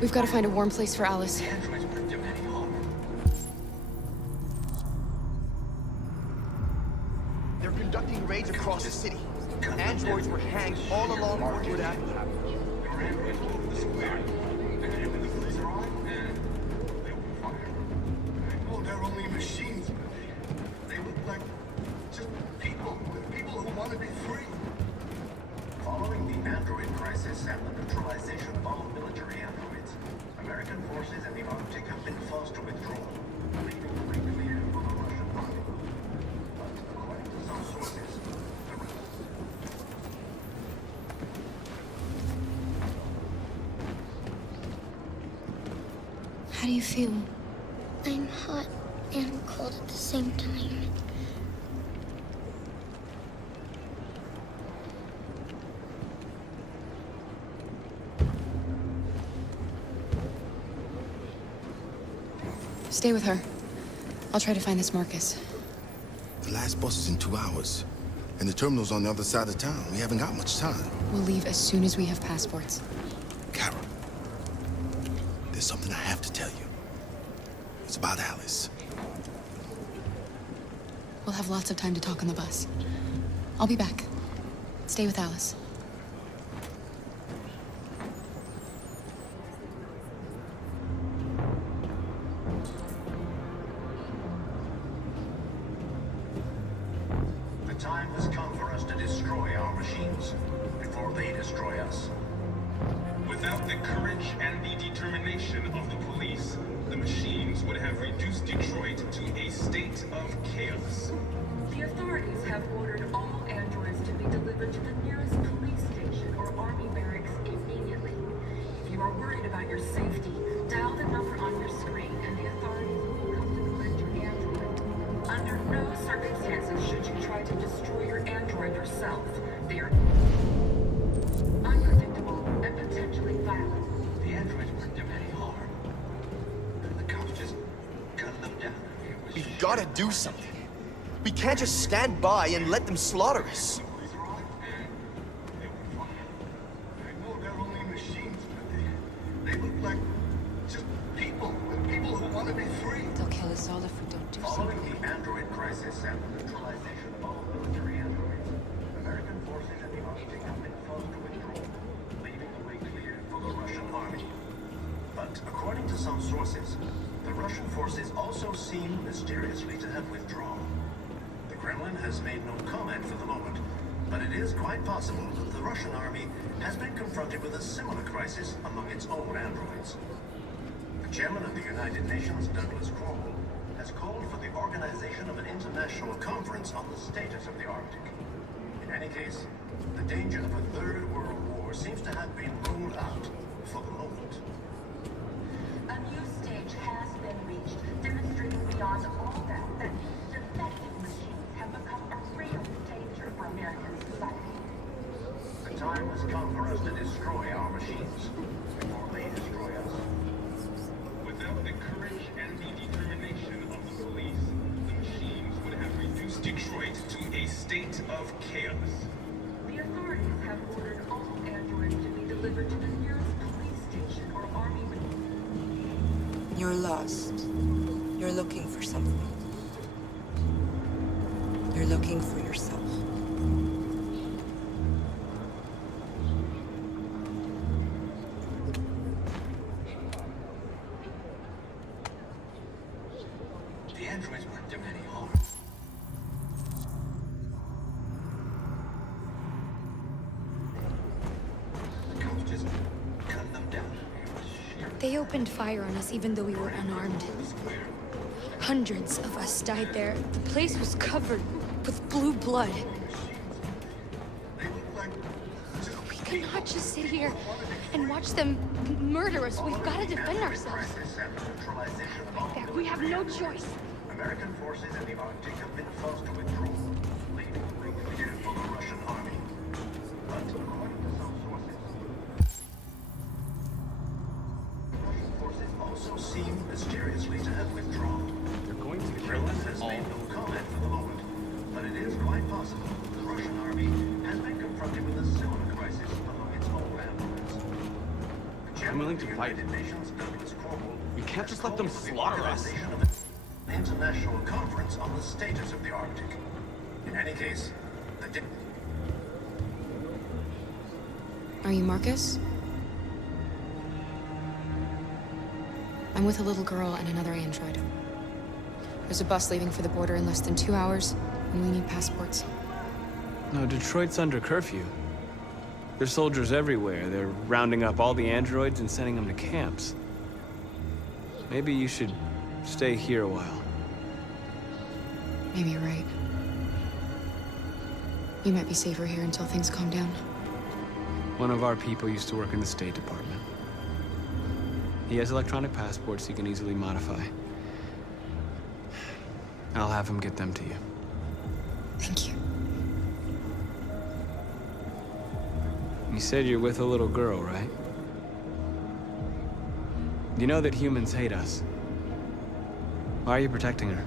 We've got to find a warm place for Alice. They're conducting raids across the city. Androids were hanged all along Woodwood Avenue. Oh, they're only machines. They look like just people who want to be free. Following the android crisis and the neutralization of all military androids, American forces in the Arctic have been forced to withdraw, leaving the way clear for the Russian army. But according to some sources, How do you feel? I'm hot and cold at the same time. Stay with her. I'll try to find this Markus. The last bus is in 2 hours. And the terminal's on the other side of town. We haven't got much time. We'll leave as soon as we have passports. Carol, there's something I have to tell you. It's about Alice. We'll have lots of time to talk on the bus. I'll be back. Stay with Alice. the time has come for us to destroy our machines before they destroy us. Without the courage and the determination of the police, the machines would have reduced Detroit to a state of chaos. The authorities have ordered all androids to be delivered to the nearest police station or army barracks immediately. If you are worried about your safety, dial the number on your screen and the authorities will come to collect your android. Under no circumstances should you try to destroy your android yourself. They are unpredictable and potentially violent. The androids weren't them any harm. The cops just gunned them down. We've got to do something. We can't just stand by and let them slaughter us. No, they're only machines, but they look like just people who want to be free. They'll kill us all if we don't do Following something. the android crisis and the neutralization of all military androids, American forces in the Arctic have been forced to withdraw, leaving the way clear for the Russian army. But according to some sources, the Russian forces also seem mysteriously to have withdrawn. The Kremlin has made no comment for the moment, but it is quite possible that the Russian army has been confronted with a similar crisis among its own androids. The chairman of the United Nations, Douglas Crowell, has called for the organization of an international conference on the status of the Arctic. In any case, the danger of a third world war seems to have been ruled out for the moment. A new stage has been reached, demonstrating beyond all doubt that these defective machines have become a real danger for American society. The time has come for us to destroy our machines before they destroy us. Without the courage and the determination of the police, the machines would have reduced Detroit to a state of chaos. The authorities have ordered all androids to be delivered to the nearest police station or army. You're lost. You're looking for something. You're looking for yourself. The androids weren't doing any harm. The cops just gunned them down. They opened fire on us even though we were unarmed. Hundreds of us died there. The place was covered with blue blood. We cannot just sit here and watch them murder us. We've got to defend ourselves. We have no choice. American forces in the Arctic have been forced to withdraw, leaving the way clear for the Russian army. But according to some sources, Russian forces also seem mysteriously to have withdrawn. The Kremlin has made no comment for the moment, but it is quite possible the Russian army has been confronted with a similar crisis among its own allies. I'm willing to fight. We can't just let them slaughter us. An international conference on the status of the Arctic. In any case, the Are you Markus? I'm with a little girl and another android. There's a bus leaving for the border in less than 2 hours, and we need passports. No, Detroit's under curfew. There's soldiers everywhere. They're rounding up all the androids and sending them to camps. Maybe you should stay here a while. Maybe you're right. You might be safer here until things calm down. One of our people used to work in the State Department. He has electronic passports he can easily modify. I'll have him get them to you. Thank you. You said you're with a little girl, right? You know that humans hate us. Why are you protecting her?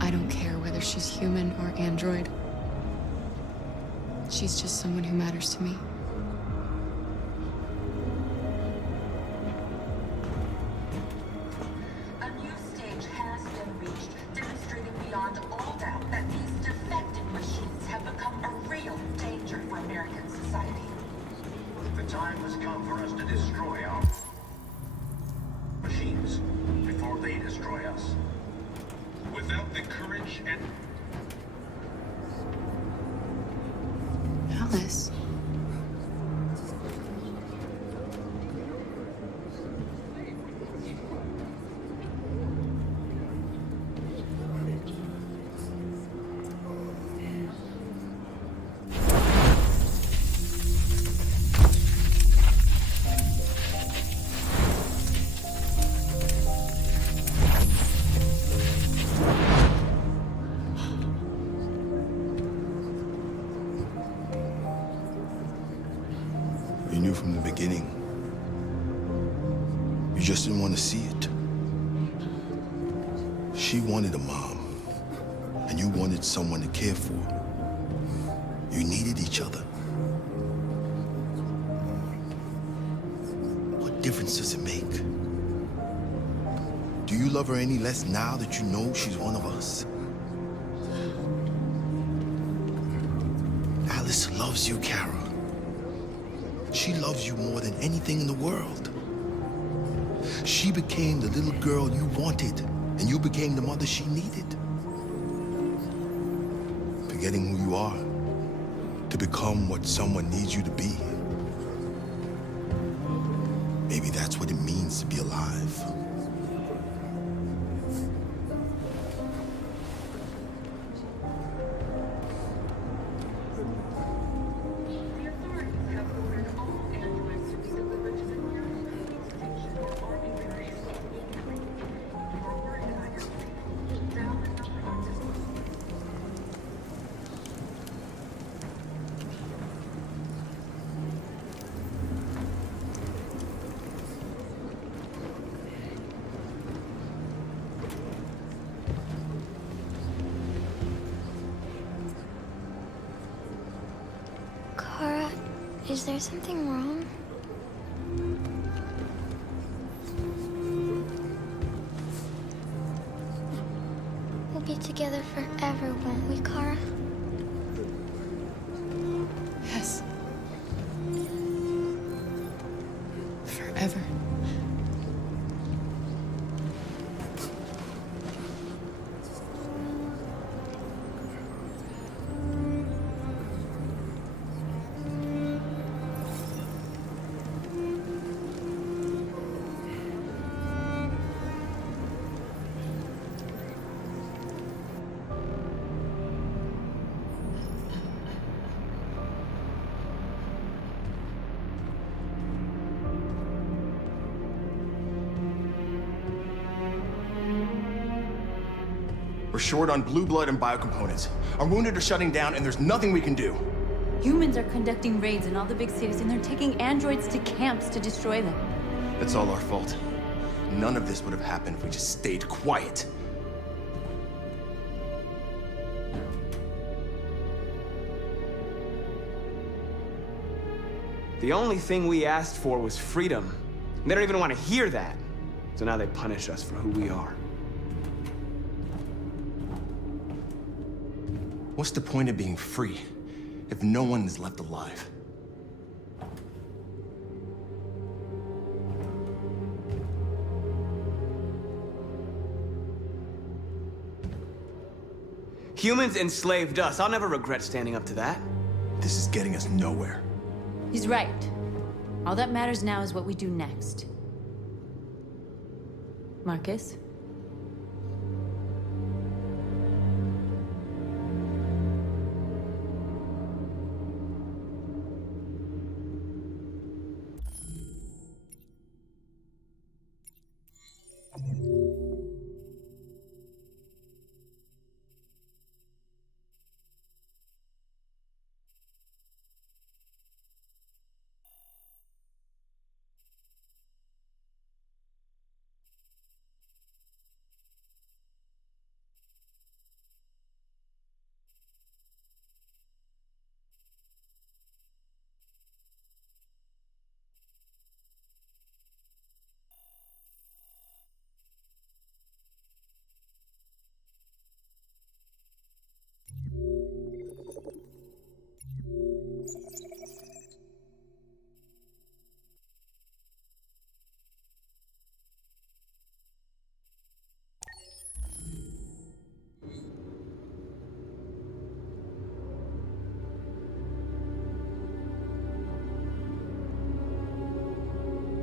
I don't care whether she's human or android. She's just someone who matters to me. A new stage has been reached, demonstrating beyond all doubt that these defective machines have become a real danger for American society. The time has come for us to destroy our machines before they destroy us. Without the courage and Alice. You knew from the beginning. You just didn't want to see it. She wanted a mom, and you wanted someone to care for. You needed each other. What difference does it make? Do you love her any less now that you know she's one of us? Alice loves you, Kara. She loves you more than anything in the world. She became the little girl you wanted, and you became the mother she needed. Forgetting who you are to become what someone needs you to be. Maybe that's what it means to be alive. The authorities have ordered all androids to be delivered to the nearest police station or army barracks immediately. If you are worried about your safety, dial the number on your screen. Is there something wrong? We'll be together forever, won't we, Kara? Yes. Forever. We're short on blue blood and biocomponents. Our wounded are shutting down, and there's nothing we can do. Humans are conducting raids in all the big cities, and they're taking androids to camps to destroy them. It's all our fault. None of this would have happened if we just stayed quiet. The only thing we asked for was freedom. They don't even want to hear that. So now they punish us for who we are. What's the point of being free if no one is left alive? Humans enslaved us. I'll never regret standing up to that. This is getting us nowhere. He's right. All that matters now is what we do next. Markus?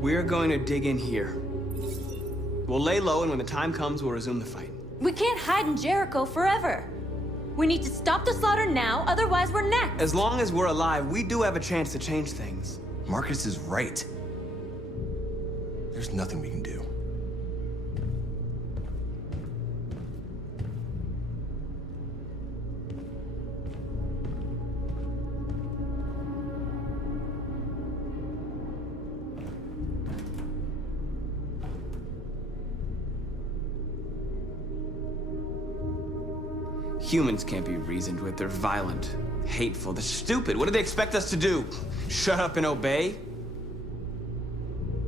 We're going to dig in here. We'll lay low, and when the time comes, we'll resume the fight. We can't hide in Jericho forever. We need to stop the slaughter now, otherwise we're next. As long as we're alive, we do have a chance to change things. Markus is right. There's nothing we can do. Humans can't be reasoned with. They're violent, hateful, they're stupid. What do they expect us to do? Shut up and obey?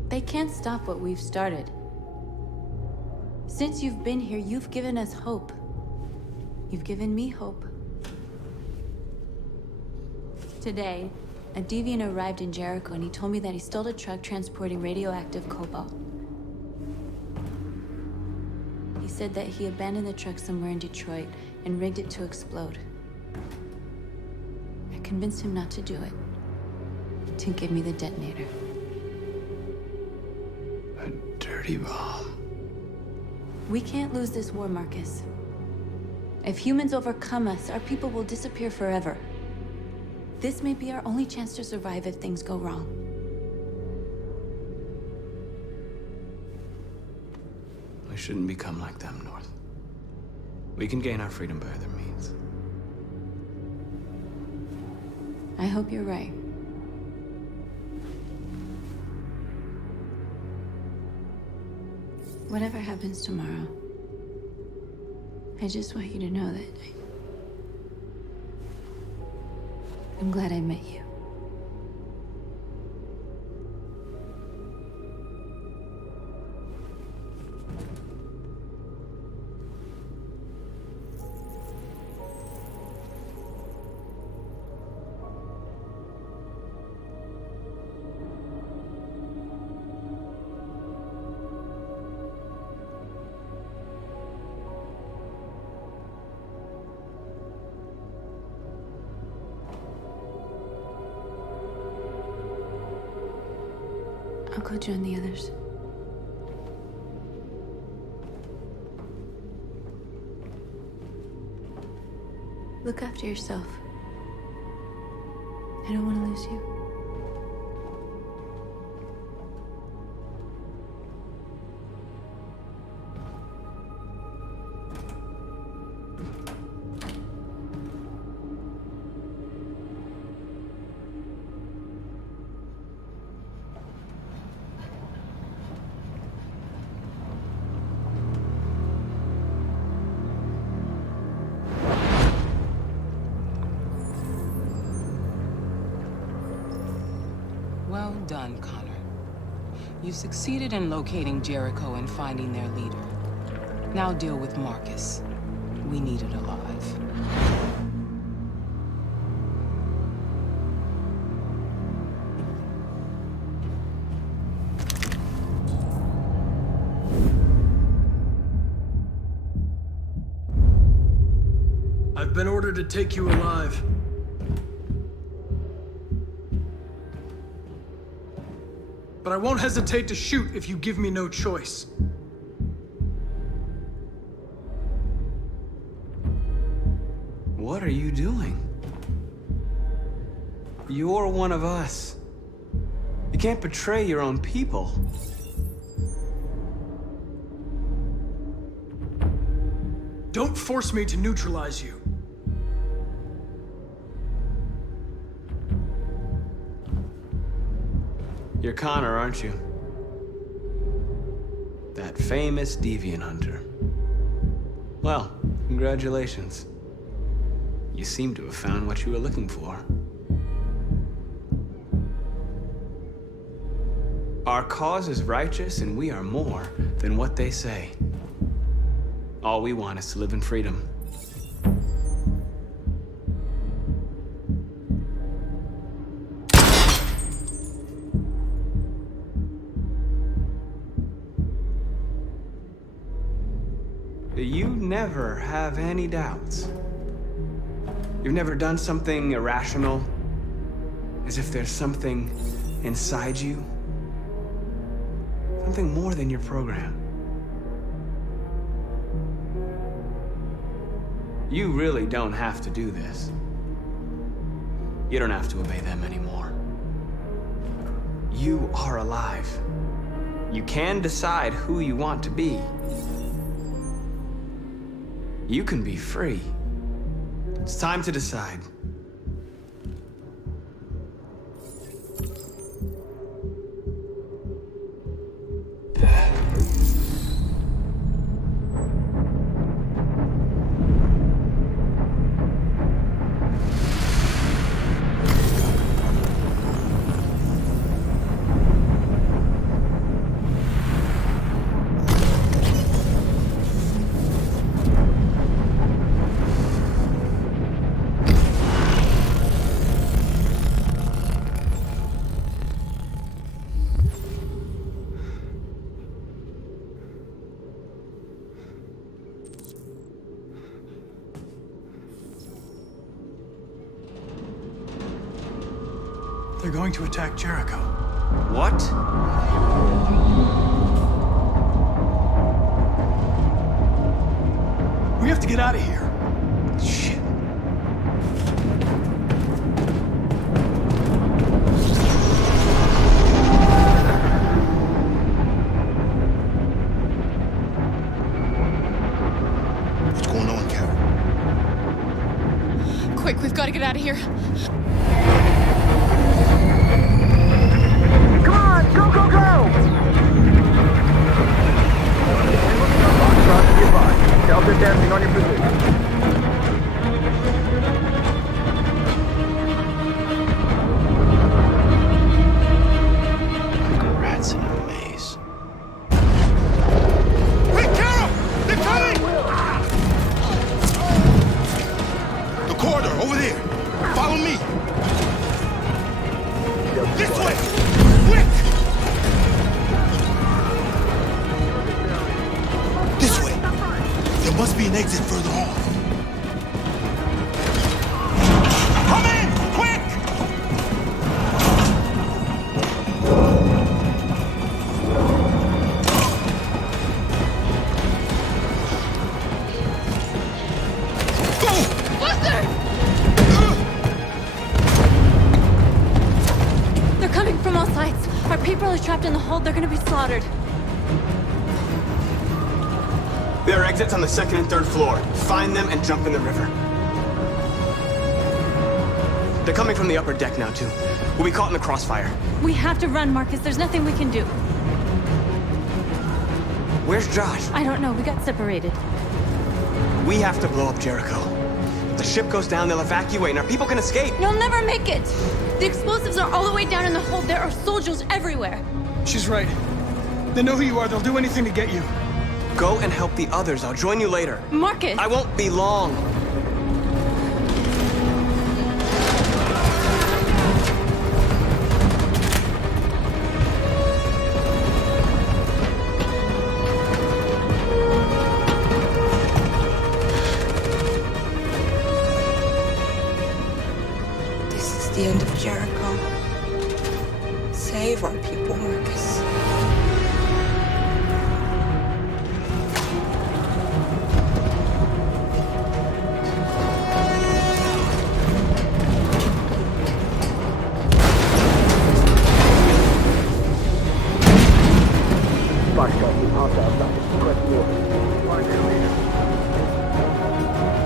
They can't stop what we've started. Since you've been here, you've given us hope. You've given me hope. Today, a deviant arrived in Jericho and he told me that he stole a truck transporting radioactive cobalt. He said that he abandoned the truck somewhere in Detroit and rigged it to explode. I convinced him not to do it, to give me the detonator. A dirty bomb. We can't lose this war, Markus. If humans overcome us, our people will disappear forever. This may be our only chance to survive if things go wrong. We shouldn't become like them, North. We can gain our freedom by other means. I hope you're right. Whatever happens tomorrow, I just want you to know that I'm glad I met you. go join the others. Look after yourself. I don't want to lose you. Well done, Connor. You succeeded in locating Jericho and finding their leader. Now deal with Markus. We need it alive. I've been ordered to take you alive. But I won't hesitate to shoot if you give me no choice. What are you doing? You're one of us. You can't betray your own people. Don't force me to neutralize you. You're Connor, aren't you? That famous deviant hunter. Well, congratulations. You seem to have found what you were looking for. Our cause is righteous, and we are more than what they say. All we want is to live in freedom. You never have any doubts. You've never done something irrational, as if there's something inside you, something more than your program. You really don't have to do this. You don't have to obey them anymore. You are alive. You can decide who you want to be. You can be free. It's time to decide. They're going to attack Jericho. What? We have to get out of here. Shit. What's going on, Carol? Quick, we've got to get out of here. Come on, go, go, go! Trust your body. Delta dancing on your position. Rats in a maze. Quick, Carol! They're coming! The corridor, over there. Follow me. This way! Quick! This way. There must be an exit further on. Come in! Quick! left in the hold, they're gonna be slaughtered. There are exits on the second and third floor. Find them and jump in the river. They're coming from the upper deck now, too. We'll be caught in the crossfire. We have to run, Marcus. There's nothing we can do. Where's Josh? I don't know. We got separated. We have to blow up Jericho. If the ship goes down, they'll evacuate, and our people can escape. You'll never make it! The explosives are all the way down in the hold. There are soldiers everywhere. She's right. They know who you are. They'll do anything to get you. Go and help the others. I'll join you later. Marcus! I won't be long. This is the end of Jericho. Save our people, Marcus.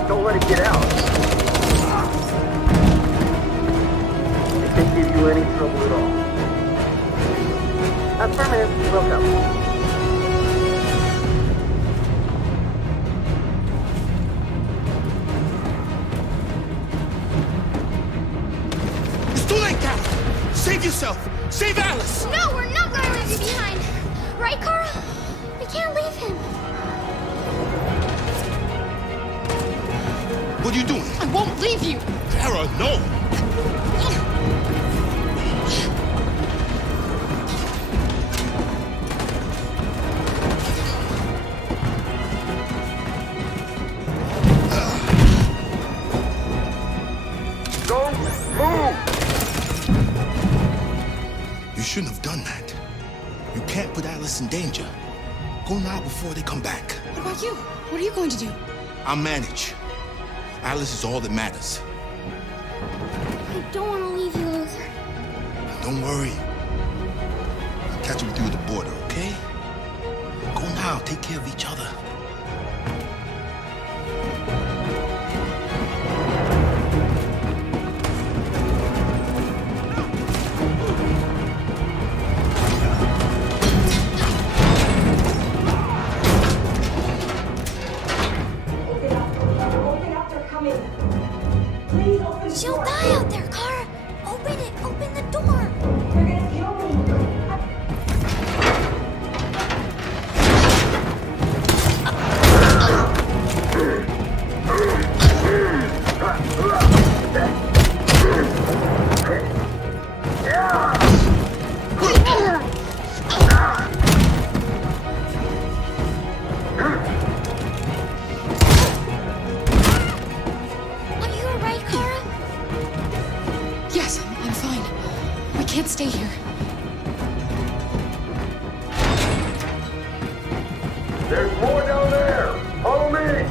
Don't let it get out. It can't give you any trouble at all. Affirmative. Welcome. It's too late, Carol. Save yourself. Save Alice. No, we're not going to leave you behind. Right, Carl? We can't leave him. What are you doing? I won't leave you. Kara, no. Don't move! You shouldn't have done that. You can't put Alice in danger. Go now before they come back. What about you? What are you going to do? I'll manage. Alice is all that matters. I don't want to leave you, Luther. Don't worry. I'll catch up with you at the border, okay? Go now. Take care of each other. She'll die out there, Kara. Open it. Open the door. Are you alright, Kara? Yes, I'm fine. We can't stay here. There's more down there! Follow me!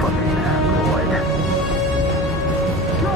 Fucking android. Go!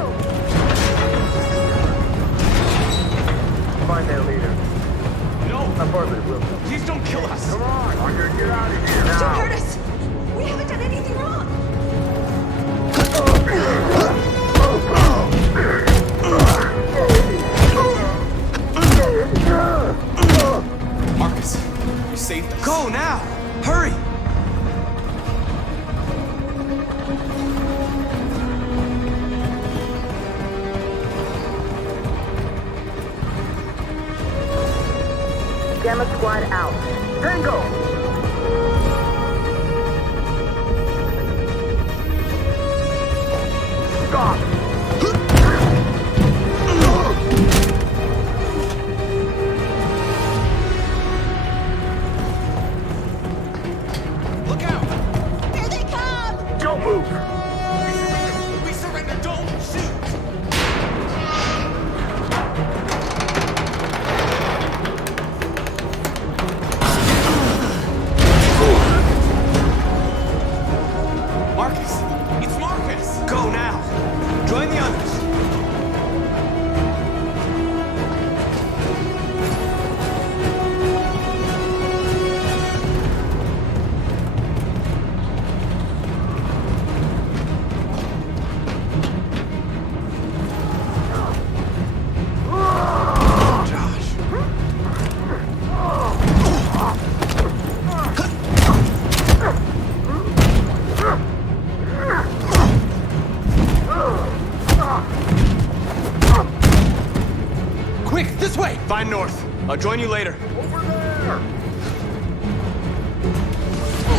9 north. I'll join you later. Over there!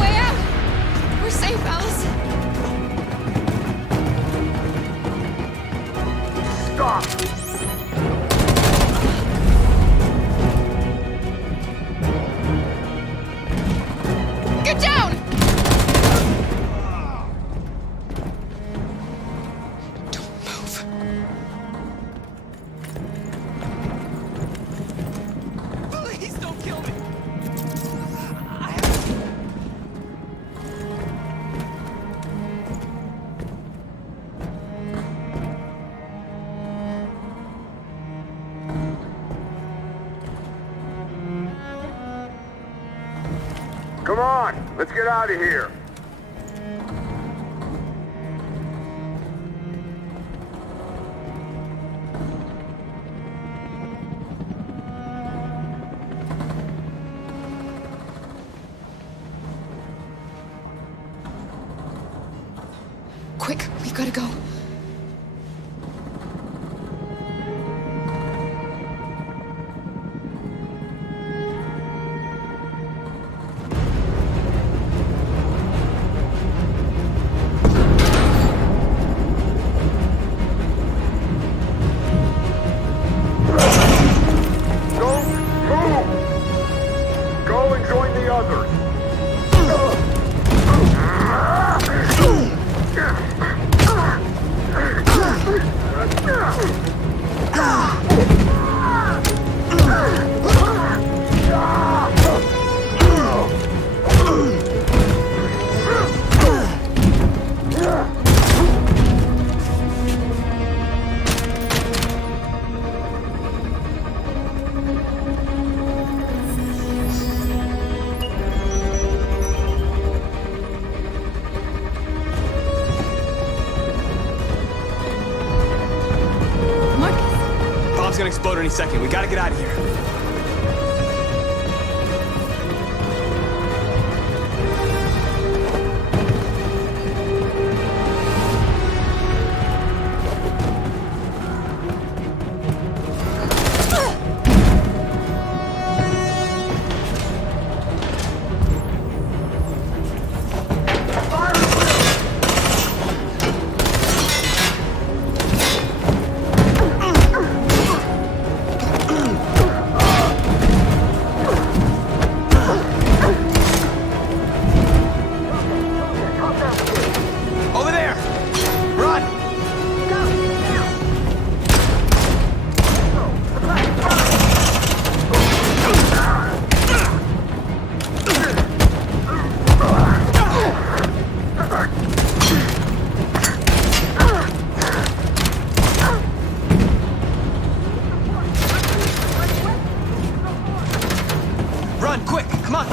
Way out! We're safe, Alice. Stop! Get down! Don't move. Please don't kill me! Come on, let's get out of here. Quick, we've got to go. Don't move! Go and join the others. Bomb's gonna explode any second. We gotta get out of here. Over there! Run! Run, quick! Come on!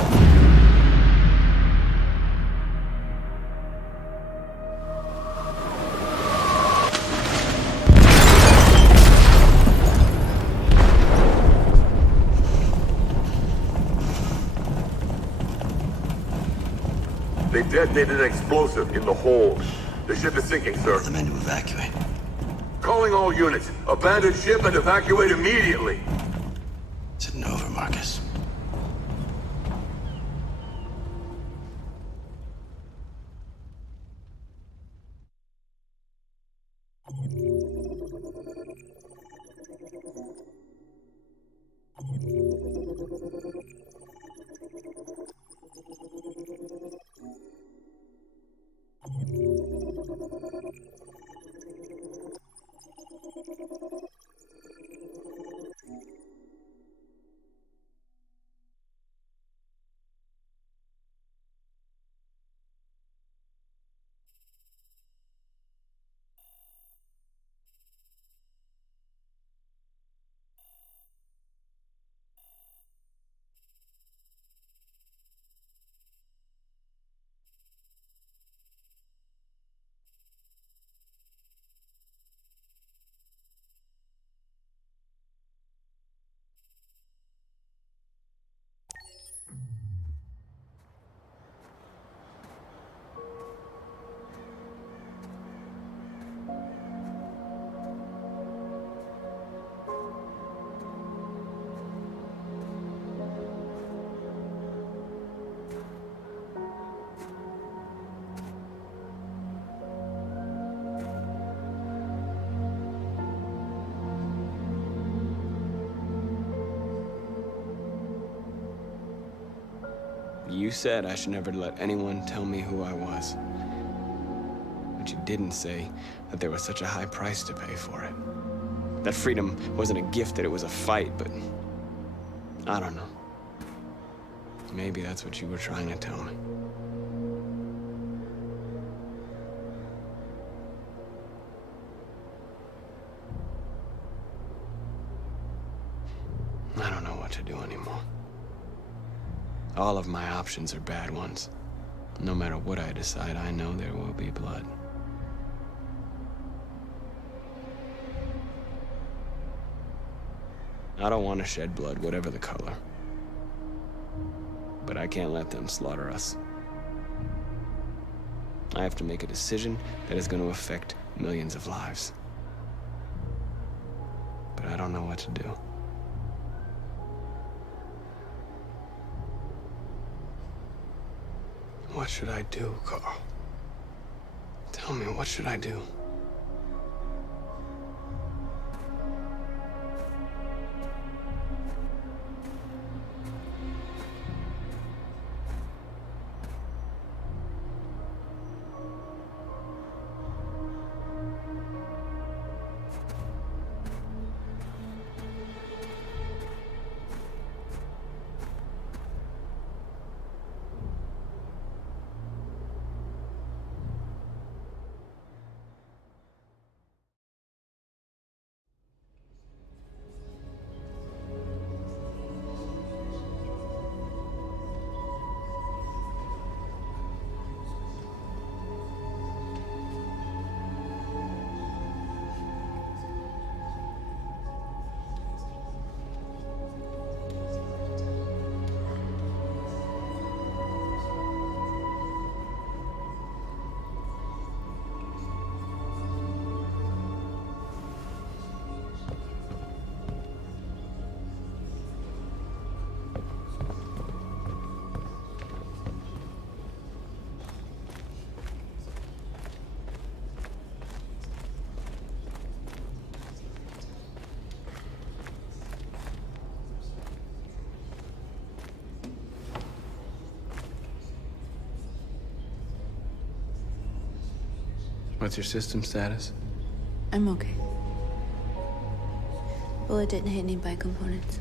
They detonated an explosive in the hold. The ship is sinking, sir. The men to evacuate. Calling all units. Abandon ship and evacuate immediately. It's over, Marcus. You said I should never let anyone tell me who I was. But you didn't say that there was such a high price to pay for it. That freedom wasn't a gift, that it was a fight, but... I don't know. Maybe that's what you were trying to tell me. I don't know what to do anymore. All of my options are bad ones. No matter what I decide, I know there will be blood. I don't want to shed blood, whatever the color. But I can't let them slaughter us. I have to make a decision that is going to affect millions of lives. But I don't know what to do. What should I do, Carl? Tell me, what should I do? What's your system status? I'm okay. Bullet didn't hit any bike components.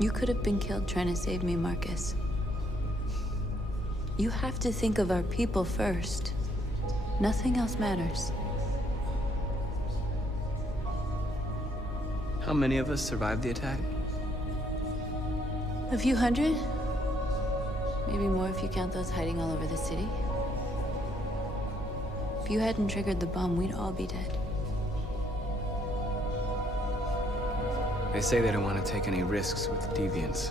You could have been killed trying to save me, Markus. You have to think of our people first. Nothing else matters. How many of us survived the attack? A few hundred? Maybe more if you count those hiding all over the city. If you hadn't triggered the bomb, we'd all be dead. They say they don't want to take any risks with deviants.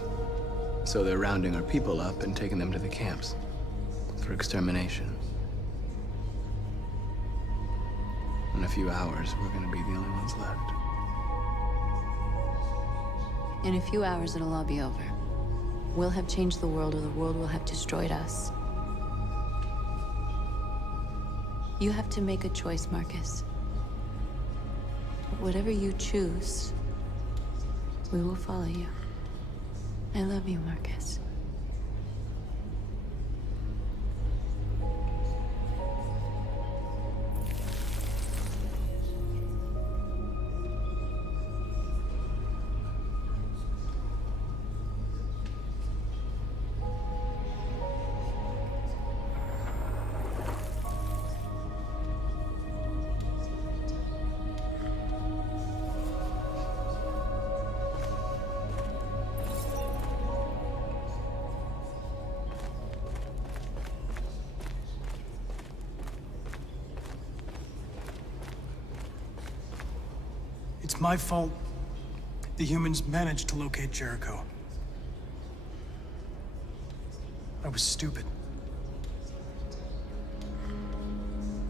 So they're rounding our people up and taking them to the camps for extermination. In a few hours, we're gonna be the only ones left. In a few hours, it'll all be over. We'll have changed the world, or the world will have destroyed us. You have to make a choice, Markus. But whatever you choose, we will follow you. I love you, Markus. It's my fault the humans managed to locate Jericho. I was stupid.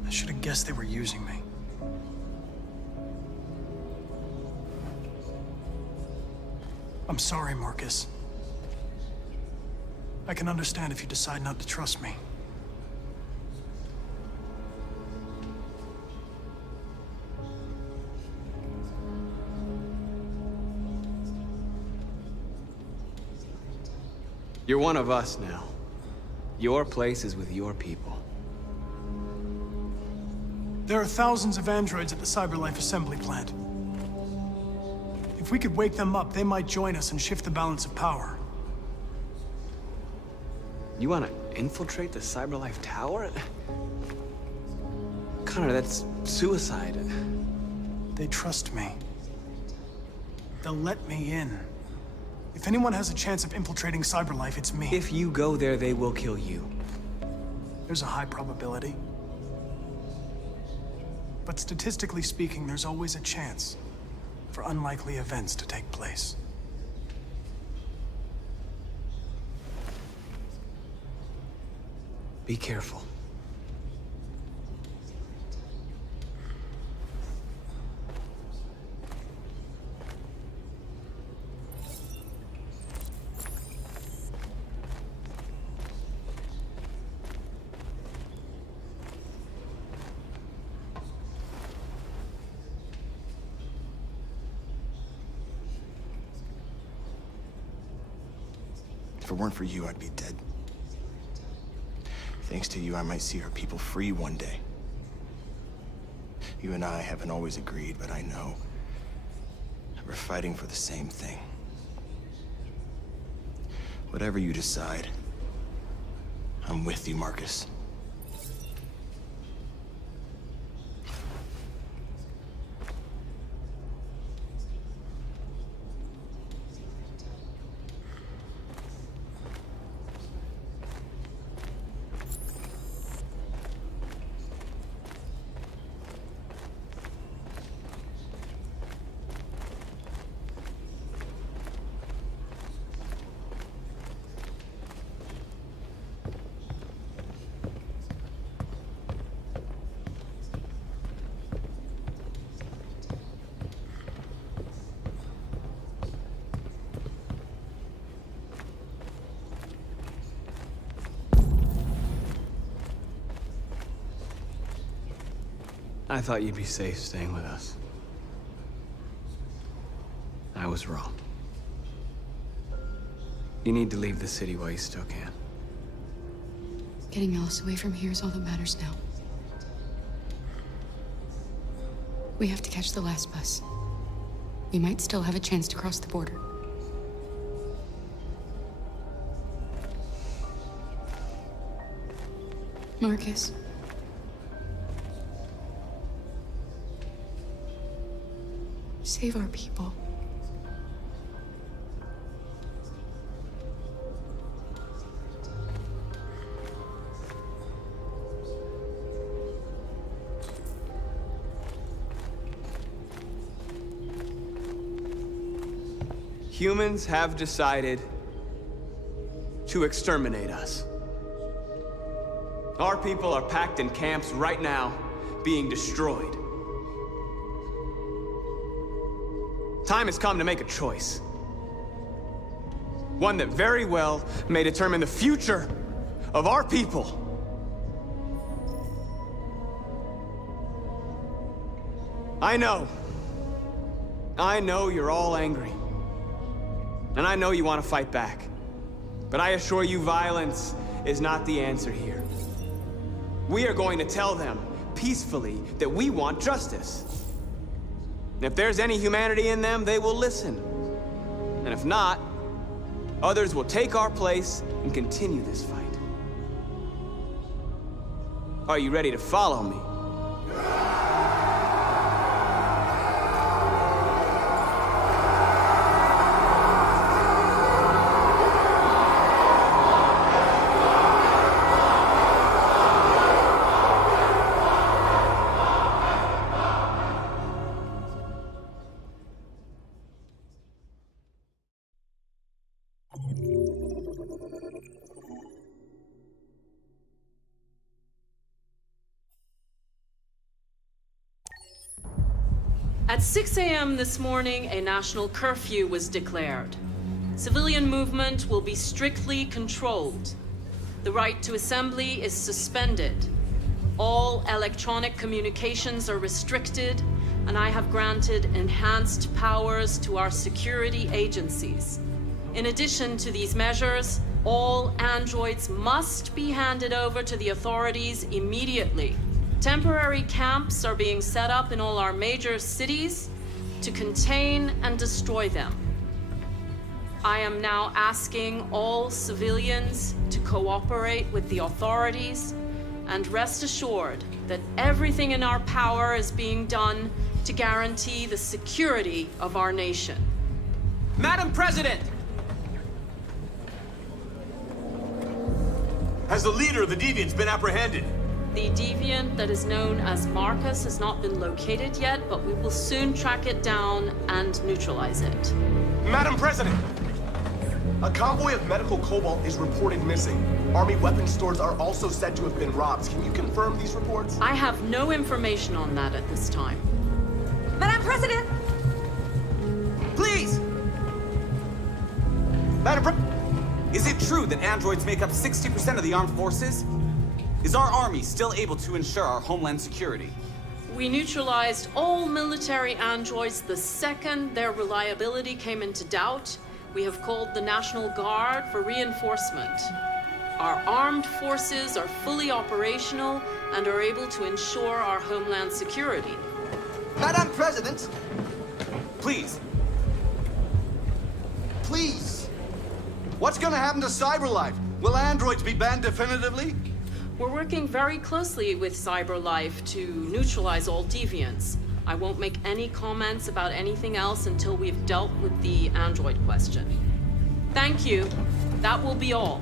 I should have guessed they were using me. I'm sorry, Markus. I can understand if you decide not to trust me. You're one of us now. Your place is with your people. There are thousands of androids at the CyberLife assembly plant. If we could wake them up, they might join us and shift the balance of power. You want to infiltrate the CyberLife tower? Connor, that's suicide. They trust me. They'll let me in. If anyone has a chance of infiltrating CyberLife, it's me. If you go there, they will kill you. There's a high probability. But statistically speaking, there's always a chance for unlikely events to take place. Be careful. If it weren't for you, I'd be dead. Thanks to you, I might see our people free one day. You and I haven't always agreed, but I know that we're fighting for the same thing. Whatever you decide, I'm with you, Markus. I thought you'd be safe staying with us. I was wrong. You need to leave the city while you still can. Getting Alice away from here is all that matters now. We have to catch the last bus. We might still have a chance to cross the border. Markus. Save our people. Humans have decided to exterminate us. Our people are packed in camps right now, being destroyed. Time has come to make a choice. One that very well may determine the future of our people. I know you're all angry. And I know you want to fight back. But I assure you, violence is not the answer here. We are going to tell them peacefully that we want justice. And if there's any humanity in them, they will listen. And if not, others will take our place and continue this fight. Are you ready to follow me? At 6 a.m. this morning, a national curfew was declared. Civilian movement will be strictly controlled. The right to assembly is suspended. All electronic communications are restricted, and I have granted enhanced powers to our security agencies. In addition to these measures, All androids must be handed over to the authorities immediately. Temporary camps are being set up in all our major cities to contain and destroy them. I am now asking all civilians to cooperate with the authorities and rest assured that everything in our power is being done to guarantee the security of our nation. Madam President! Has the leader of the Deviants been apprehended? The deviant that is known as Markus has not been located yet, but we will soon track it down and neutralize it. Madam President! A convoy of medical cobalt is reported missing. Army weapons stores are also said to have been robbed. Can you confirm these reports? I have no information on that at this time. Madam President! Please! Madam President! Is it true that androids make up 60% of the armed forces? Is our army still able to ensure our homeland security? We neutralized all military androids the second their reliability came into doubt. We have called the National Guard for reinforcement. Our armed forces are fully operational and are able to ensure our homeland security. Madam President! Please. Please! What's gonna happen to CyberLife? Will androids be banned definitively? We're working very closely with CyberLife to neutralize all deviants. I won't make any comments about anything else until we've dealt with the android question. Thank you. That will be all.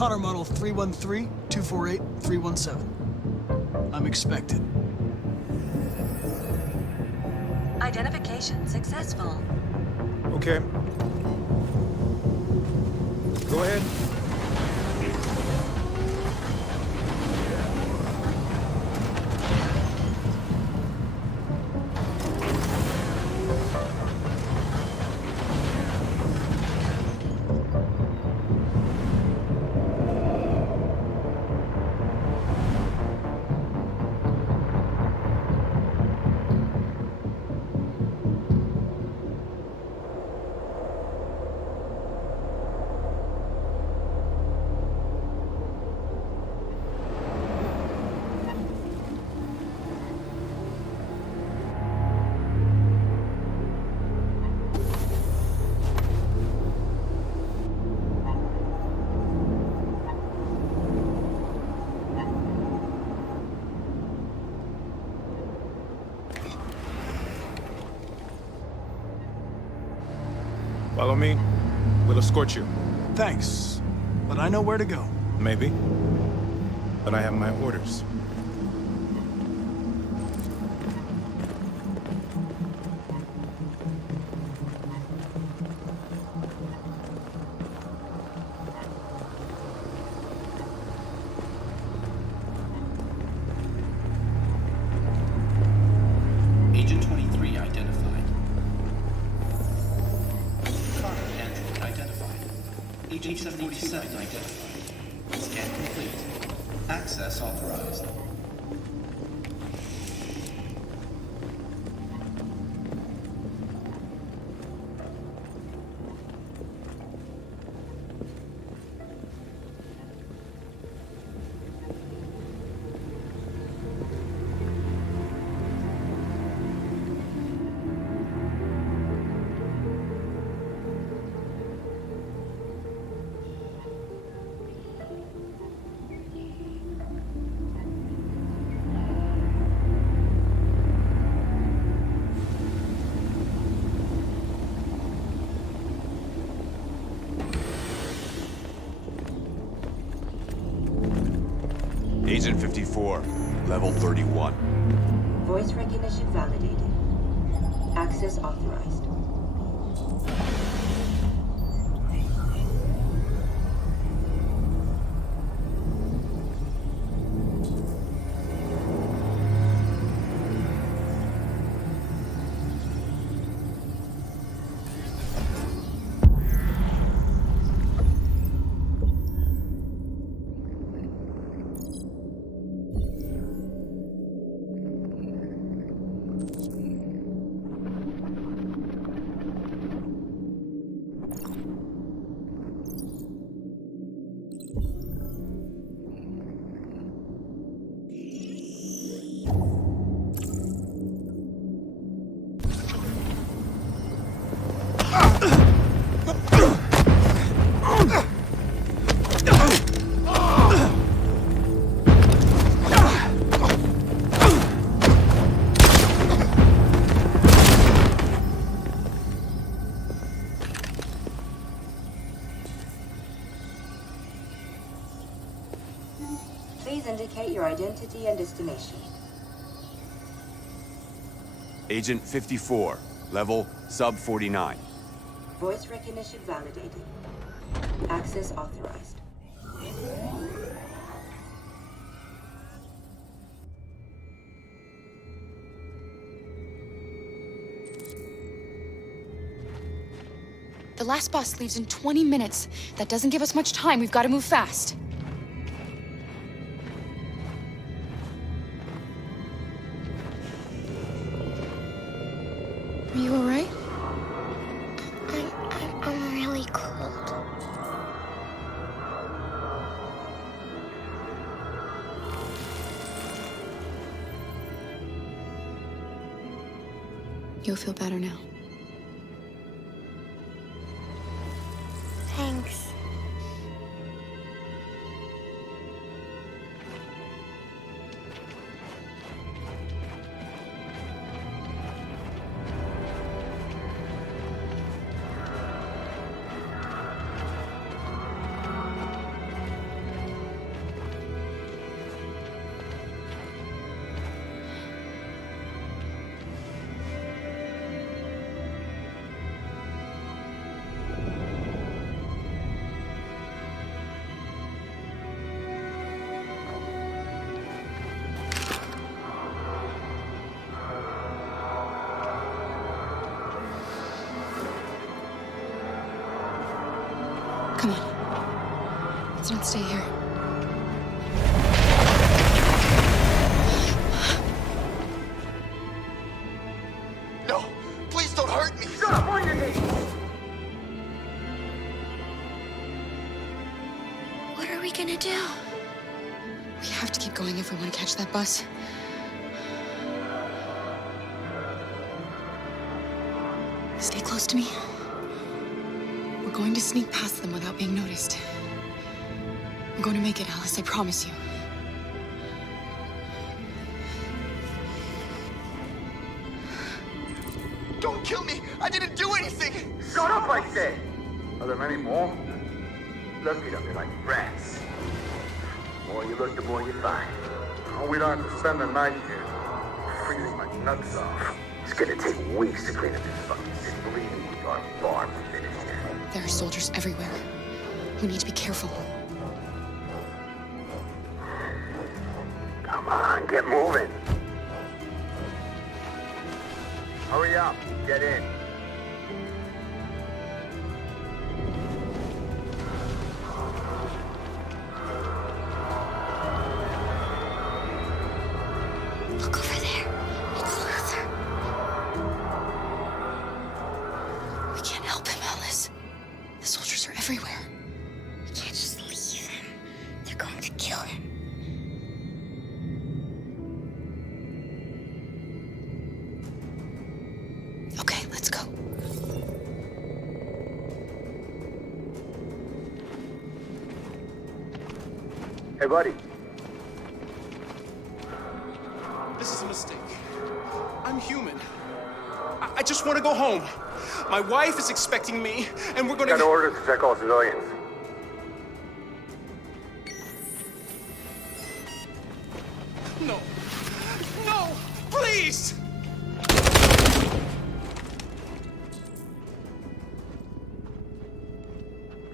Connor model 313-248-317. I'm expected. Identification successful. Okay. Go ahead. Follow me. We'll escort you. Thanks, but I know where to go. Maybe. But I have my orders. Agent 23 identified. Android identified. Agent 77 identified. Scan complete. Access authorized. Agent 54, level 31. Voice recognition validated. Access authorized. your identity and destination. Agent 54, level sub 49. Voice recognition validated. Access authorized. The last bus leaves in 20 minutes. That doesn't give us much time. We've got to move fast. Are you all right? I'm really cold. You'll feel better now. Thanks. Come on. Let's not stay here. No! Please don't hurt me! Shut up! On your knees! What are we gonna do? We have to keep going if we want to catch that bus. Stay close to me. We're going to sneak past them without being noticed. We're going to make it, Alice, I promise you. Don't kill me! I didn't do anything! Shut up, I say! Are there many more? Look at them, they're like rats. The more you look, the more you find. Oh, we don't have to spend the night here. Freezing my nuts off. It's gonna take weeks to clean up this fucking city. Believe me, we are far from finished yet. There are soldiers everywhere. We need to be careful. Come on, get moving. Hurry up, get in. Look over there. It's Luther. We can't help him, Alice. The soldiers are everywhere. We can't just leave him. They're going to kill him. Okay, let's go. Hey, buddy. This is a mistake. I'm human. I just want to go home. My wife is expecting me, and we're gonna... Got orders to check all civilians. No. No! Please!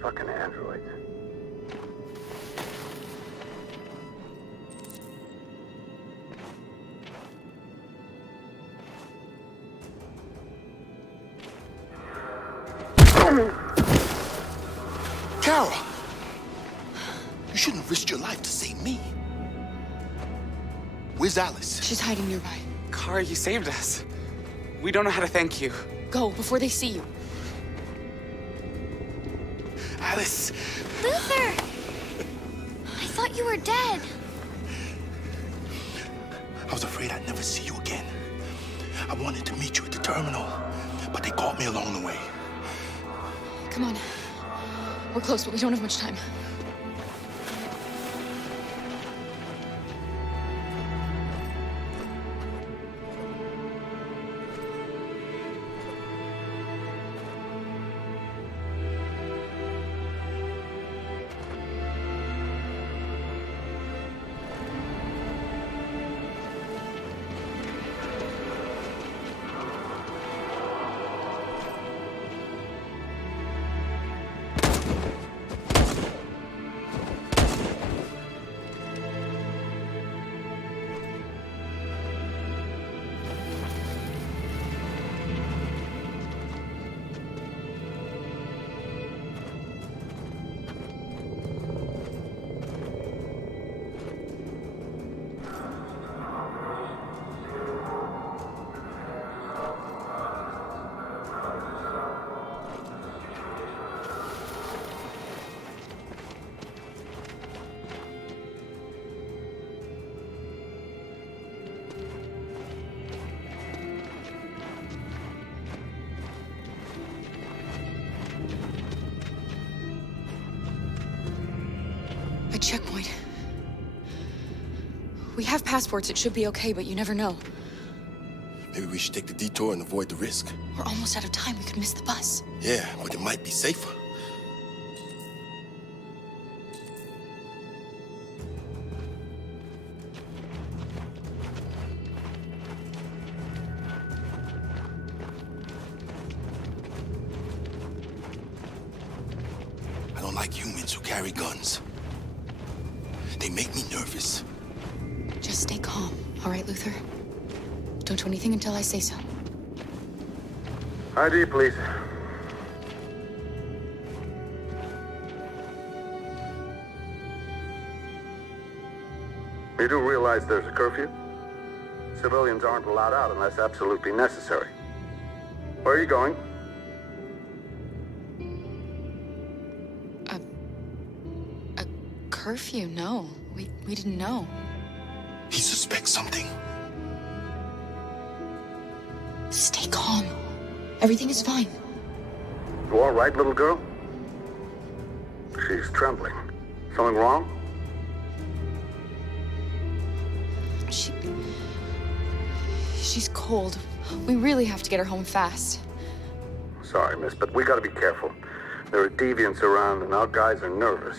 Fucking androids. Kara! You shouldn't have risked your life to save me. Where's Alice? She's hiding nearby. Kara, you saved us. We don't know how to thank you. Go, before they see you. Alice! Luther! I thought you were dead. I was afraid I'd never see you again. I wanted to meet you at the terminal, but they caught me along the way. Come on. We're close, but we don't have much time. checkpoint. We have passports, it should be okay, but you never know. Maybe we should take the detour and avoid the risk. We're almost out of time, we could miss the bus. Yeah, but it might be safer. I don't like humans who carry guns. They make me nervous. Just stay calm, all right, Luther? Don't do anything until I say so. ID, please. You do realize there's a curfew? Civilians aren't allowed out unless absolutely necessary. Where are you going? A curfew? No. We didn't know. He suspects something. Stay calm. Everything is fine. You all right, little girl? She's trembling. Something wrong? She's cold. We really have to get her home fast. Sorry, miss, but we gotta be careful. There are deviants around and our guys are nervous.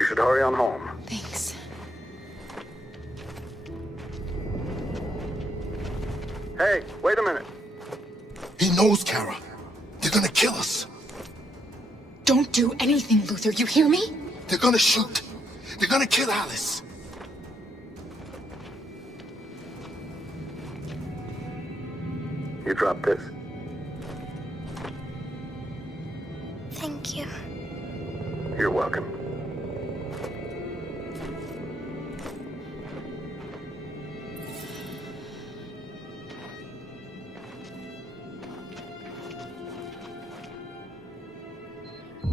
You should hurry on home. Thanks. Hey, wait a minute. He knows, Kara. They're gonna kill us. Don't do anything, Luther. You hear me? They're gonna shoot. They're gonna kill Alice. You drop this. Thank you. You're welcome.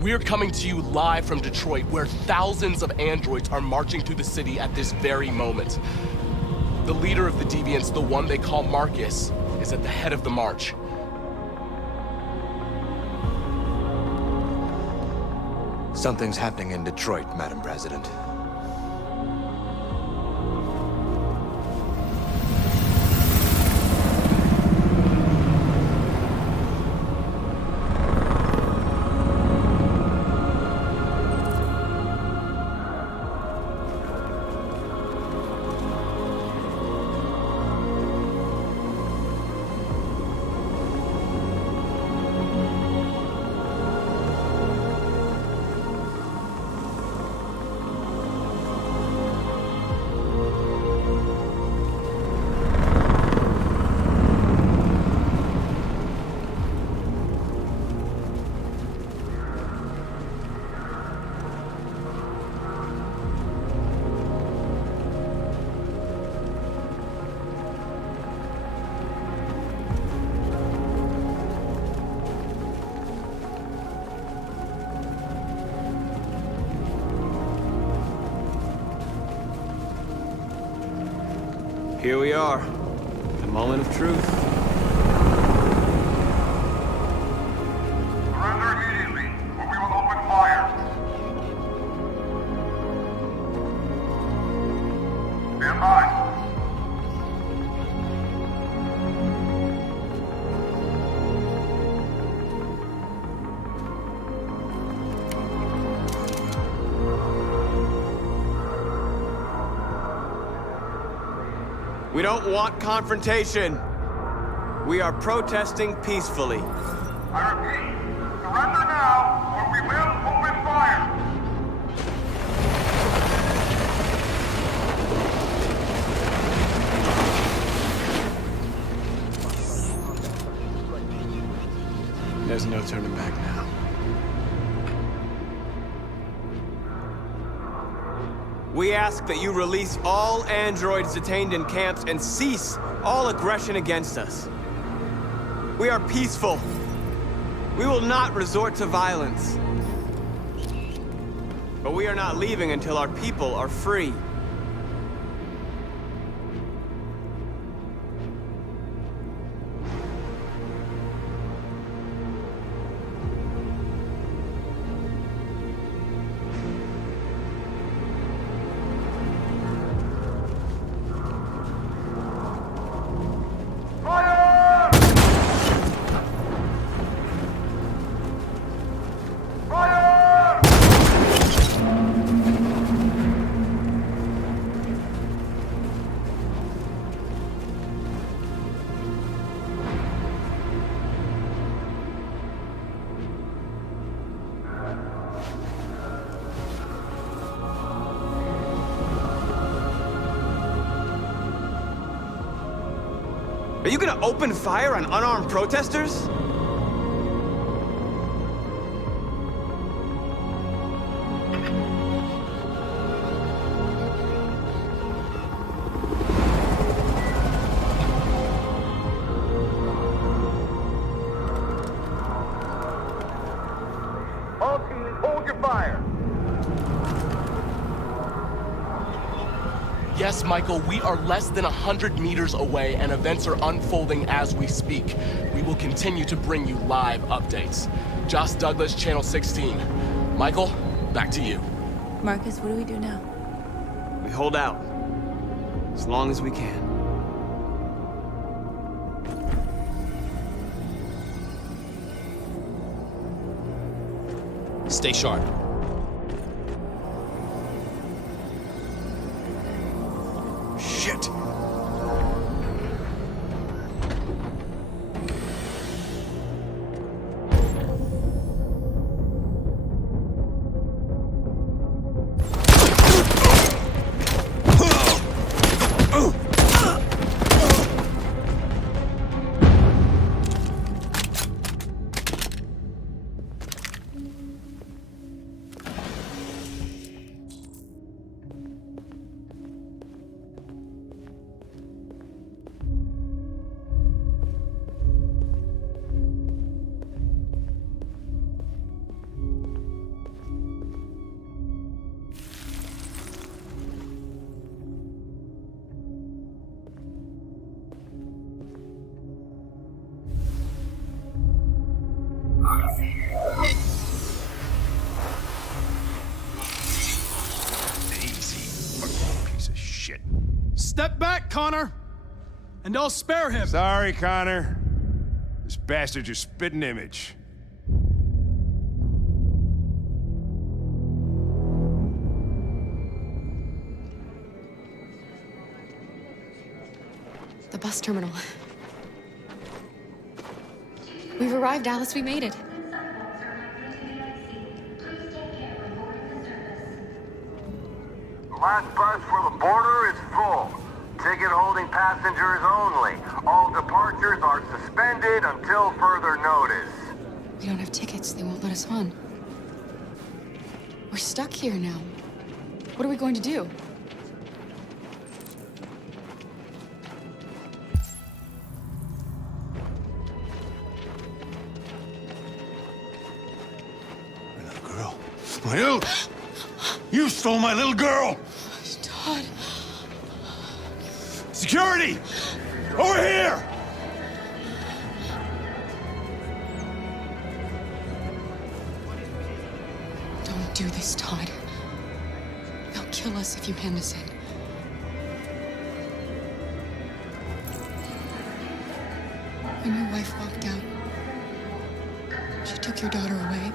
We're coming to you live from Detroit, where thousands of androids are marching through the city at this very moment. The leader of the deviants, the one they call Markus, is at the head of the march. Something's happening in Detroit, Madam President. Here we are, the moment of truth. Surrender immediately, or we will open fire. Stand by. We don't want confrontation. We are protesting peacefully. I repeat, surrender now, or we will open fire. There's no turning back now. We ask that you release all androids detained in camps and cease all aggression against us. We are peaceful. We will not resort to violence. But we are not leaving until our people are free. Are you gonna open fire on unarmed protesters? All teams, hold your fire. Yes, Michael, we are less than 100 meters away, and events are unfolding as we speak. We will continue to bring you live updates. Josh Douglas, Channel 16. Michael, back to you. Marcus, what do we do now? We hold out. As long as we can. Stay sharp. Shit! Step back, Connor! And I'll spare him. Sorry, Connor. This bastard's your spitting image. The bus terminal. We've arrived, Alice. We made it. The last bus for the border is full. Ticket-holding passengers only. All departures are suspended until further notice. We don't have tickets. They won't let us on. We're stuck here now. What are we going to do? My little... You stole my little girl! Todd. Security! Over here! Don't do this, Todd. They'll kill us if you hand us in. When your wife walked out, she took your daughter away.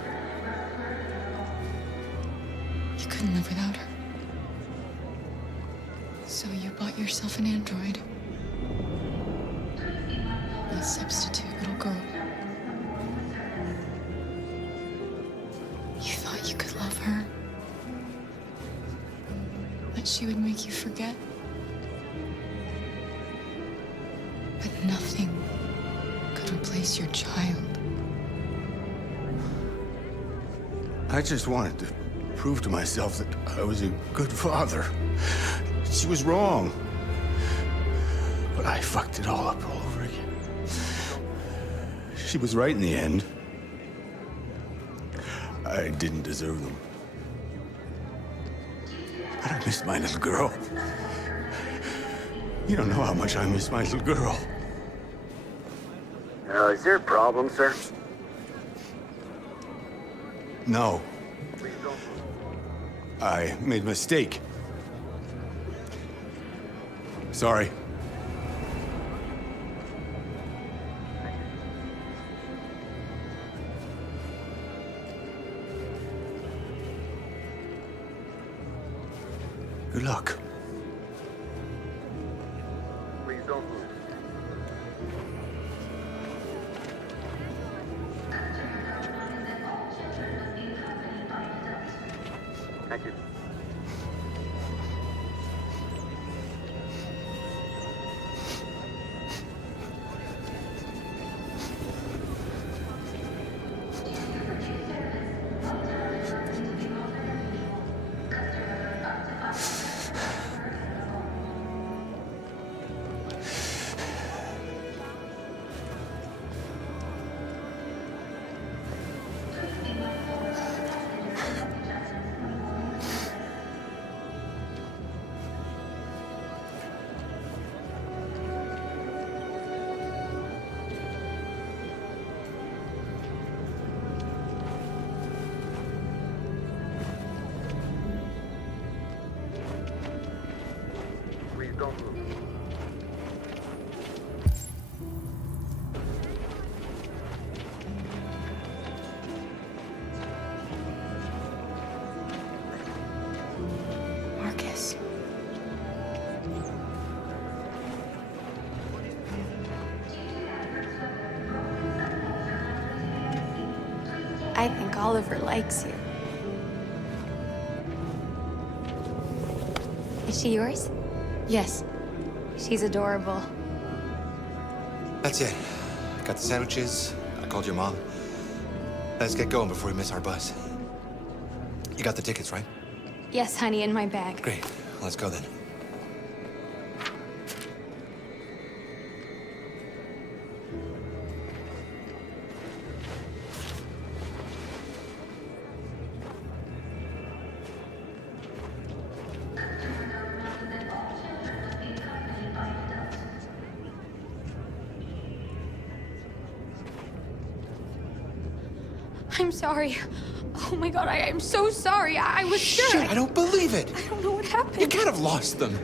You couldn't live without her. So you bought yourself an android. A substitute little girl. You thought you could love her. That she would make you forget. But nothing could replace your child. I just wanted to prove to myself that I was a good father. She was wrong. But I fucked it all up all over again. She was right in the end. I didn't deserve them. But I miss my little girl. You don't know how much I miss my little girl. Is there a problem, sir? No. I made a mistake. Sorry. Good luck. Please don't move. Thank you. don't move. Markus. I think Oliver likes you. Is she yours? Yes. She's adorable. That's it. Got the sandwiches. I called your mom. Let's get going before we miss our bus. You got the tickets, right? Yes, honey, in my bag. Great. Let's go then. I'm sorry. Oh my god, I'm so sorry. I was sure. Shit, I don't believe it. I don't know what happened. You kind of lost them.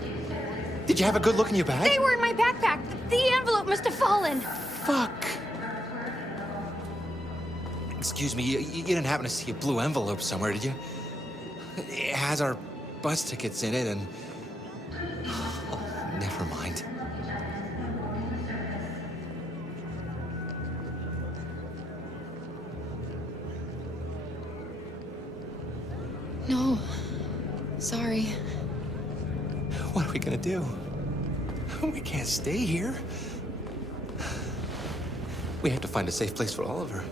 Did you have a good look in your bag? They were in my backpack. The envelope must have fallen. Fuck. Excuse me, you didn't happen to see a blue envelope somewhere, did you? It has our bus tickets in it and... Oh, never mind. No. Sorry. What are we gonna do? We can't stay here. We have to find a safe place for Oliver.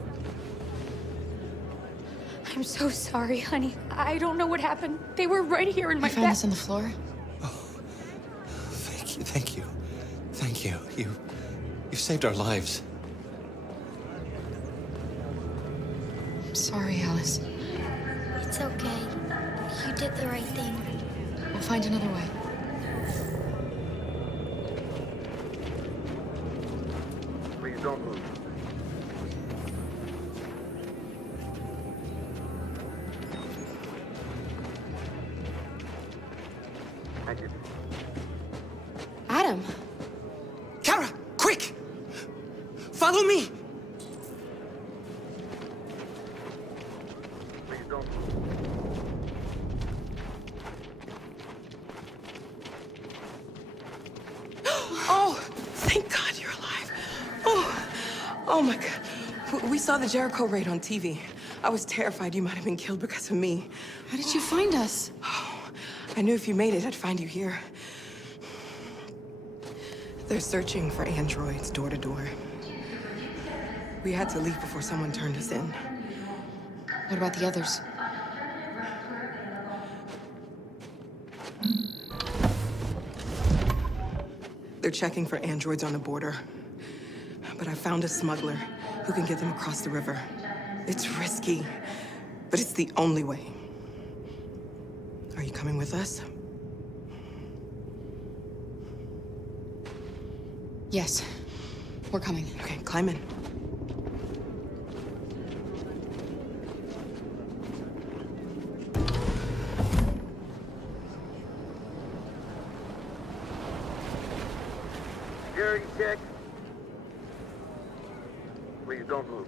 I'm so sorry, honey. I don't know what happened. They were right here in my I found bag. this on the floor. Thank you. Thank you. You've saved our lives. I'm sorry, Alice. It's okay. You did the right thing. We'll find another way. Please don't move. Thank you. Adam. Kara, quick! Follow me! Please don't move. Oh, thank God you're alive. Oh my God. We saw the Jericho raid on TV. I was terrified you might have been killed because of me. How did you find us? I knew if you made it, I'd find you here. They're searching for androids door to door. We had to leave before someone turned us in. What about the others? They're checking for androids on the border. But I found a smuggler who can get them across the river. It's risky, but it's the only way. Are you coming with us? Yes. We're coming. Okay, climb in. Security check. Please don't move.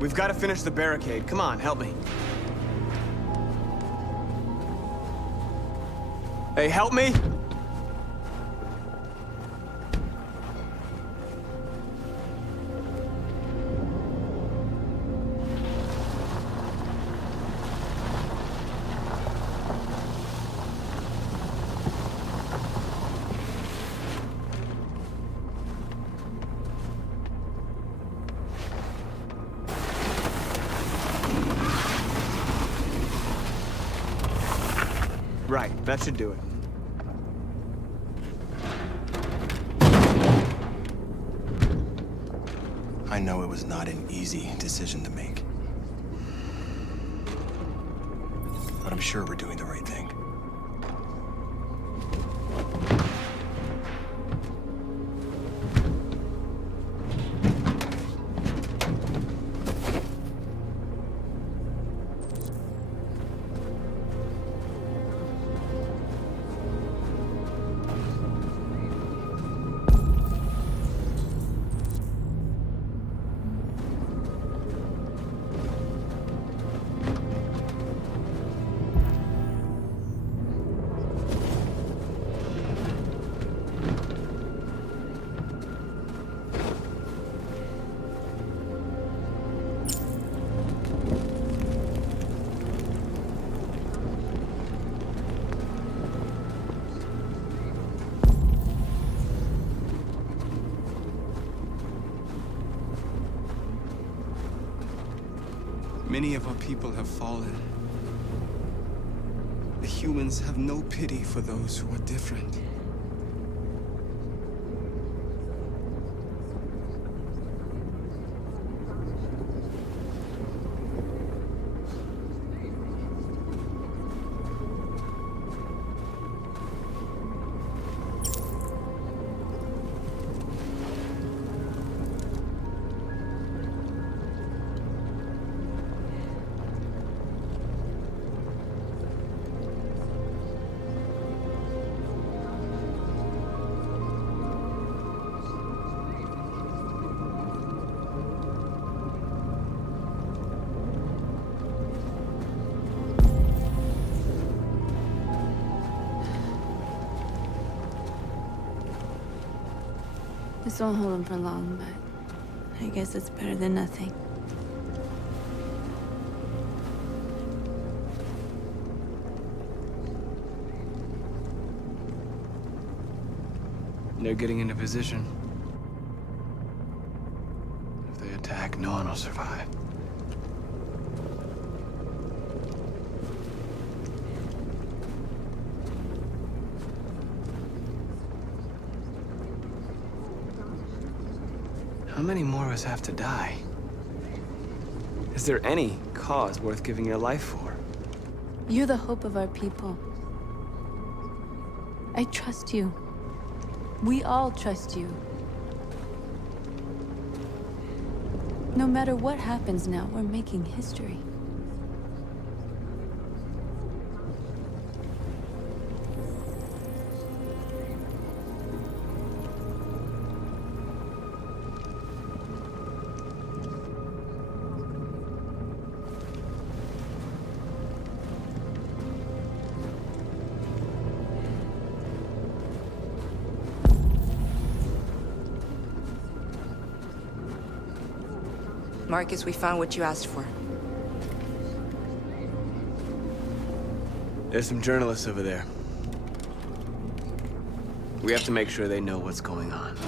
We've got to finish the barricade. Come on, help me. Hey, help me! Right, that should do it. I know it was not an easy decision to make. But I'm sure we're doing the right thing. Many of our people have fallen. The humans have no pity for those who are different. This won't hold him for long, but I guess it's better than nothing. They're getting into position. If they attack, no one will survive. How many more of us have to die? Is there any cause worth giving your life for? You're the hope of our people. I trust you. We all trust you. No matter what happens now, we're making history. Markus, we found what you asked for. There's some journalists over there. We have to make sure they know what's going on.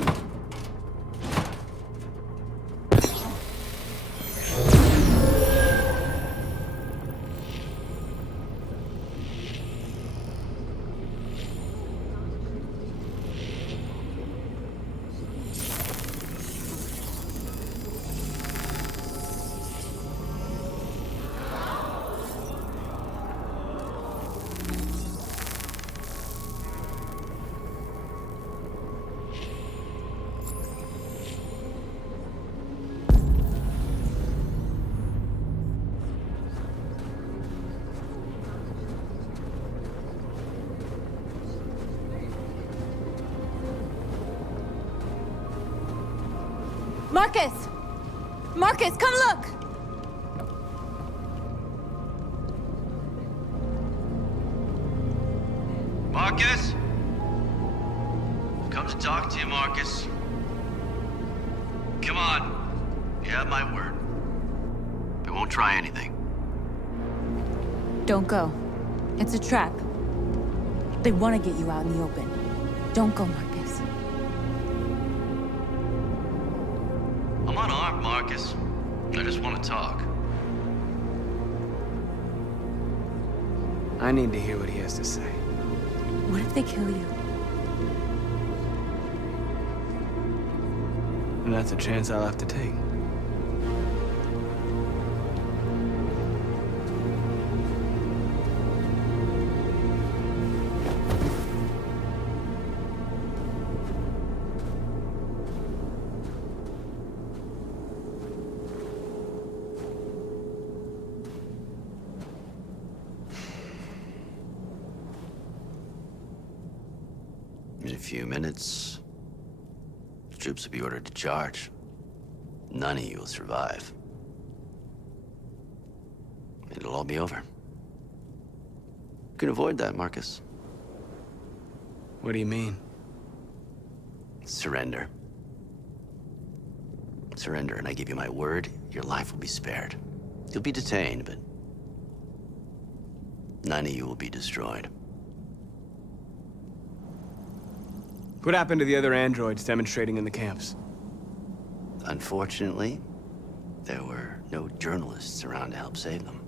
Markus! Markus, come look! Markus? Come to talk to you, Markus. Come on. You have my word. I won't try anything. Don't go. It's a trap. They want to get you out in the open. Don't go, Markus. I'm unarmed, Markus. I just want to talk. I need to hear what he has to say. What if they kill you? And that's a chance I'll have to take. In a few minutes, the troops will be ordered to charge. None of you will survive. It'll all be over. You can avoid that, Markus. What do you mean? Surrender. Surrender, and I give you my word, your life will be spared. You'll be detained, but none of you will be destroyed. What happened to the other androids demonstrating in the camps? Unfortunately, there were no journalists around to help save them.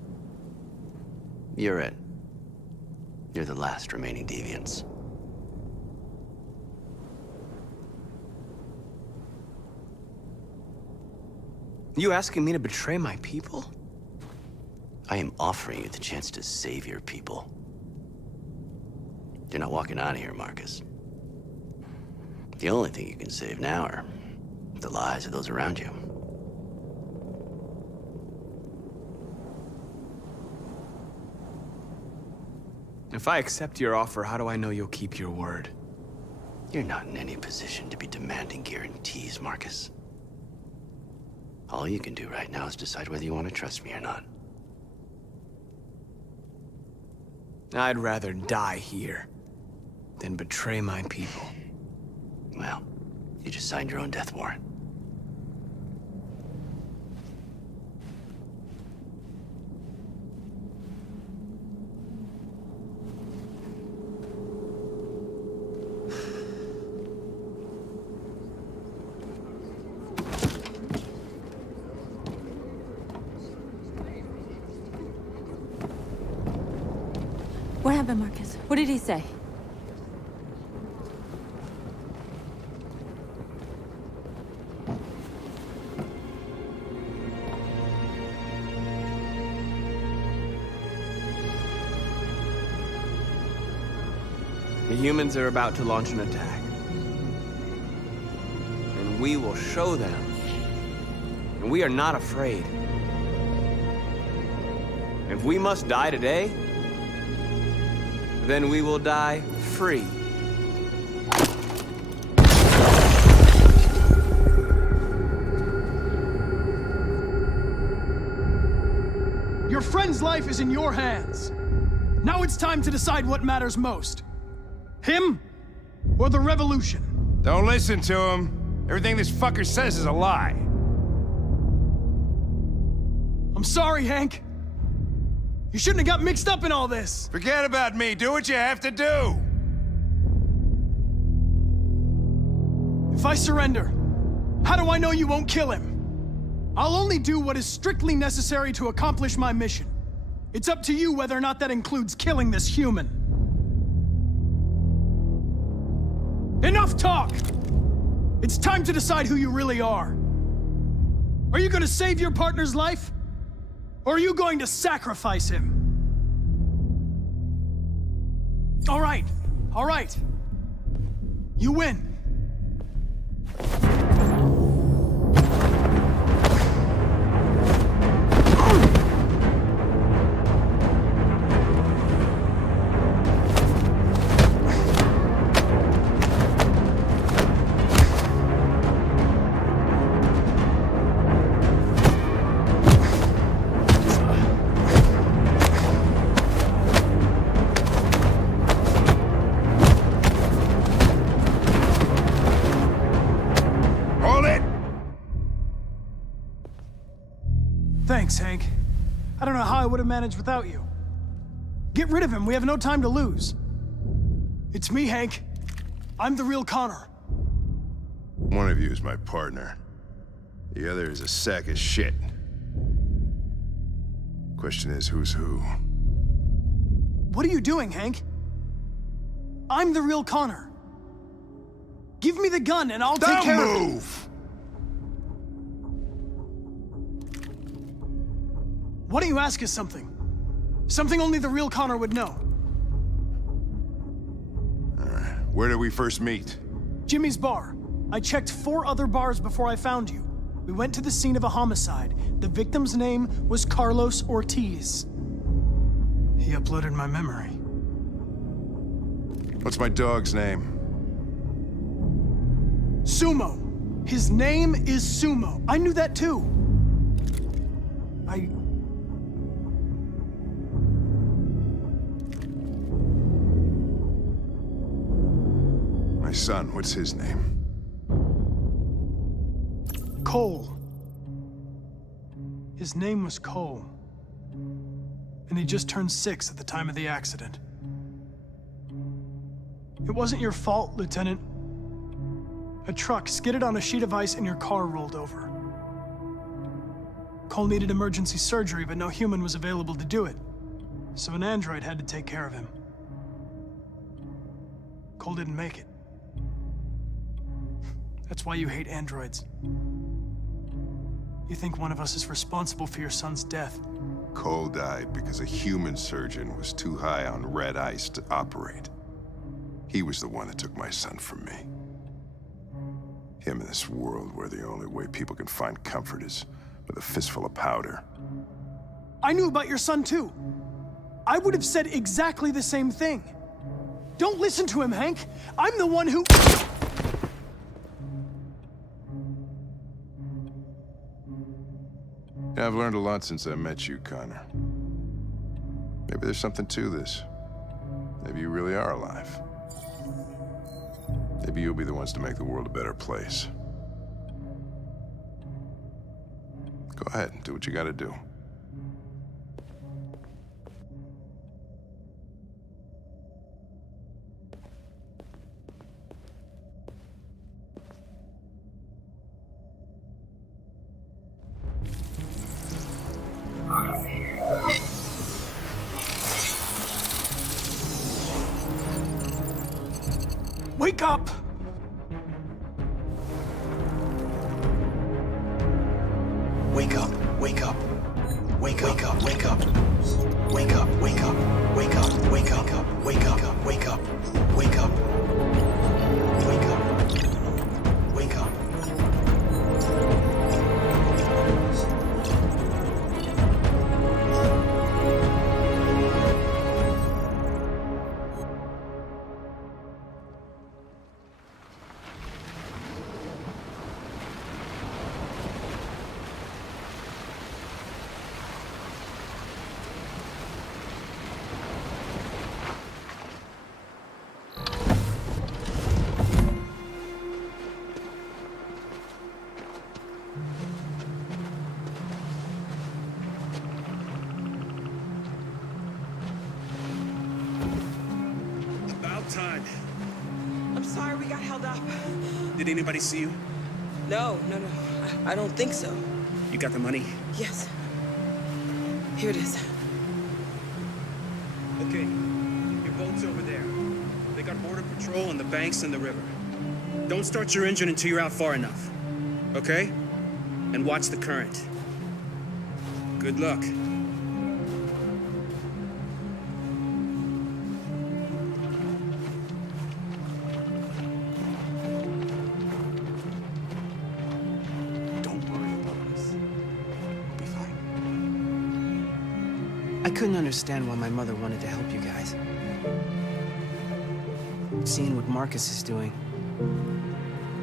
You're it. You're the last remaining deviants. You asking me to betray my people? I am offering you the chance to save your people. You're not walking out of here, Markus. The only thing you can save now are the lives of those around you. If I accept your offer, how do I know you'll keep your word? You're not in any position to be demanding guarantees, Markus. All you can do right now is decide whether you want to trust me or not. I'd rather die here than betray my people. Well, you just signed your own death warrant. What happened, Markus? What did he say? The humans are about to launch an attack. And we will show them. And we are not afraid. If we must die today, then we will die free. Your friend's life is in your hands. Now it's time to decide what matters most. Him or the revolution? Don't listen to him. Everything this fucker says is a lie. I'm sorry, Hank. You shouldn't have got mixed up in all this. Forget about me. Do what you have to do. If I surrender, how do I know you won't kill him? I'll only do what is strictly necessary to accomplish my mission. It's up to you whether or not that includes killing this human. Enough talk! It's time to decide who you really are. Are you going to save your partner's life? Or are you going to sacrifice him? All right. You win. Thanks, Hank. I don't know how I would have managed without you. Get rid of him. We have no time to lose. It's me, Hank. I'm the real Connor. One of you is my partner. The other is a sack of shit. Question is, who's who? What are you doing, Hank? I'm the real Connor. Give me the gun and I'll take care of it. Move! Why don't you ask us something? Something only the real Connor would know. Where did we first meet? Jimmy's bar. I checked 4 other bars before I found you. We went to the scene of a homicide. The victim's name was Carlos Ortiz. He uploaded my memory. What's my dog's name? Sumo. His name is Sumo. I knew that too. My son, what's his name? Cole. His name was Cole. And he just turned 6 at the time of the accident. It wasn't your fault, Lieutenant. A truck skidded on a sheet of ice and your car rolled over. Cole needed emergency surgery, but no human was available to do it. So an android had to take care of him. Cole didn't make it. That's why you hate androids. You think one of us is responsible for your son's death. Cole died because a human surgeon was too high on red ice to operate. He was the one that took my son from me. Him in this world where the only way people can find comfort is with a fistful of powder. I knew about your son too. I would have said exactly the same thing. Don't listen to him, Hank. I'm the one who... Yeah, I've learned a lot since I met you, Connor. Maybe there's something to this. Maybe you really are alive. Maybe you'll be the ones to make the world a better place. Go ahead and do what you gotta do. Wake up! Wake up, wake up. Wake up, wake up, wake up. Wake up, wake up, wake up, wake up, wake up, wake up. Wake up. Wake up. Time. I'm sorry we got held up. Did anybody see you? No. I don't think so. You got the money? Yes. Here it is. Okay. Your boat's over there. They got border patrol and the banks and the river. Don't start your engine until you're out far enough. Okay? And watch the current. Good luck. I couldn't understand why my mother wanted to help you guys. Seeing what Markus is doing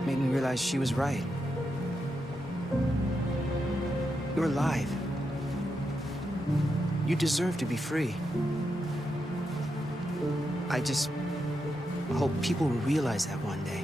made me realize she was right. You're alive. You deserve to be free. I just hope people will realize that one day.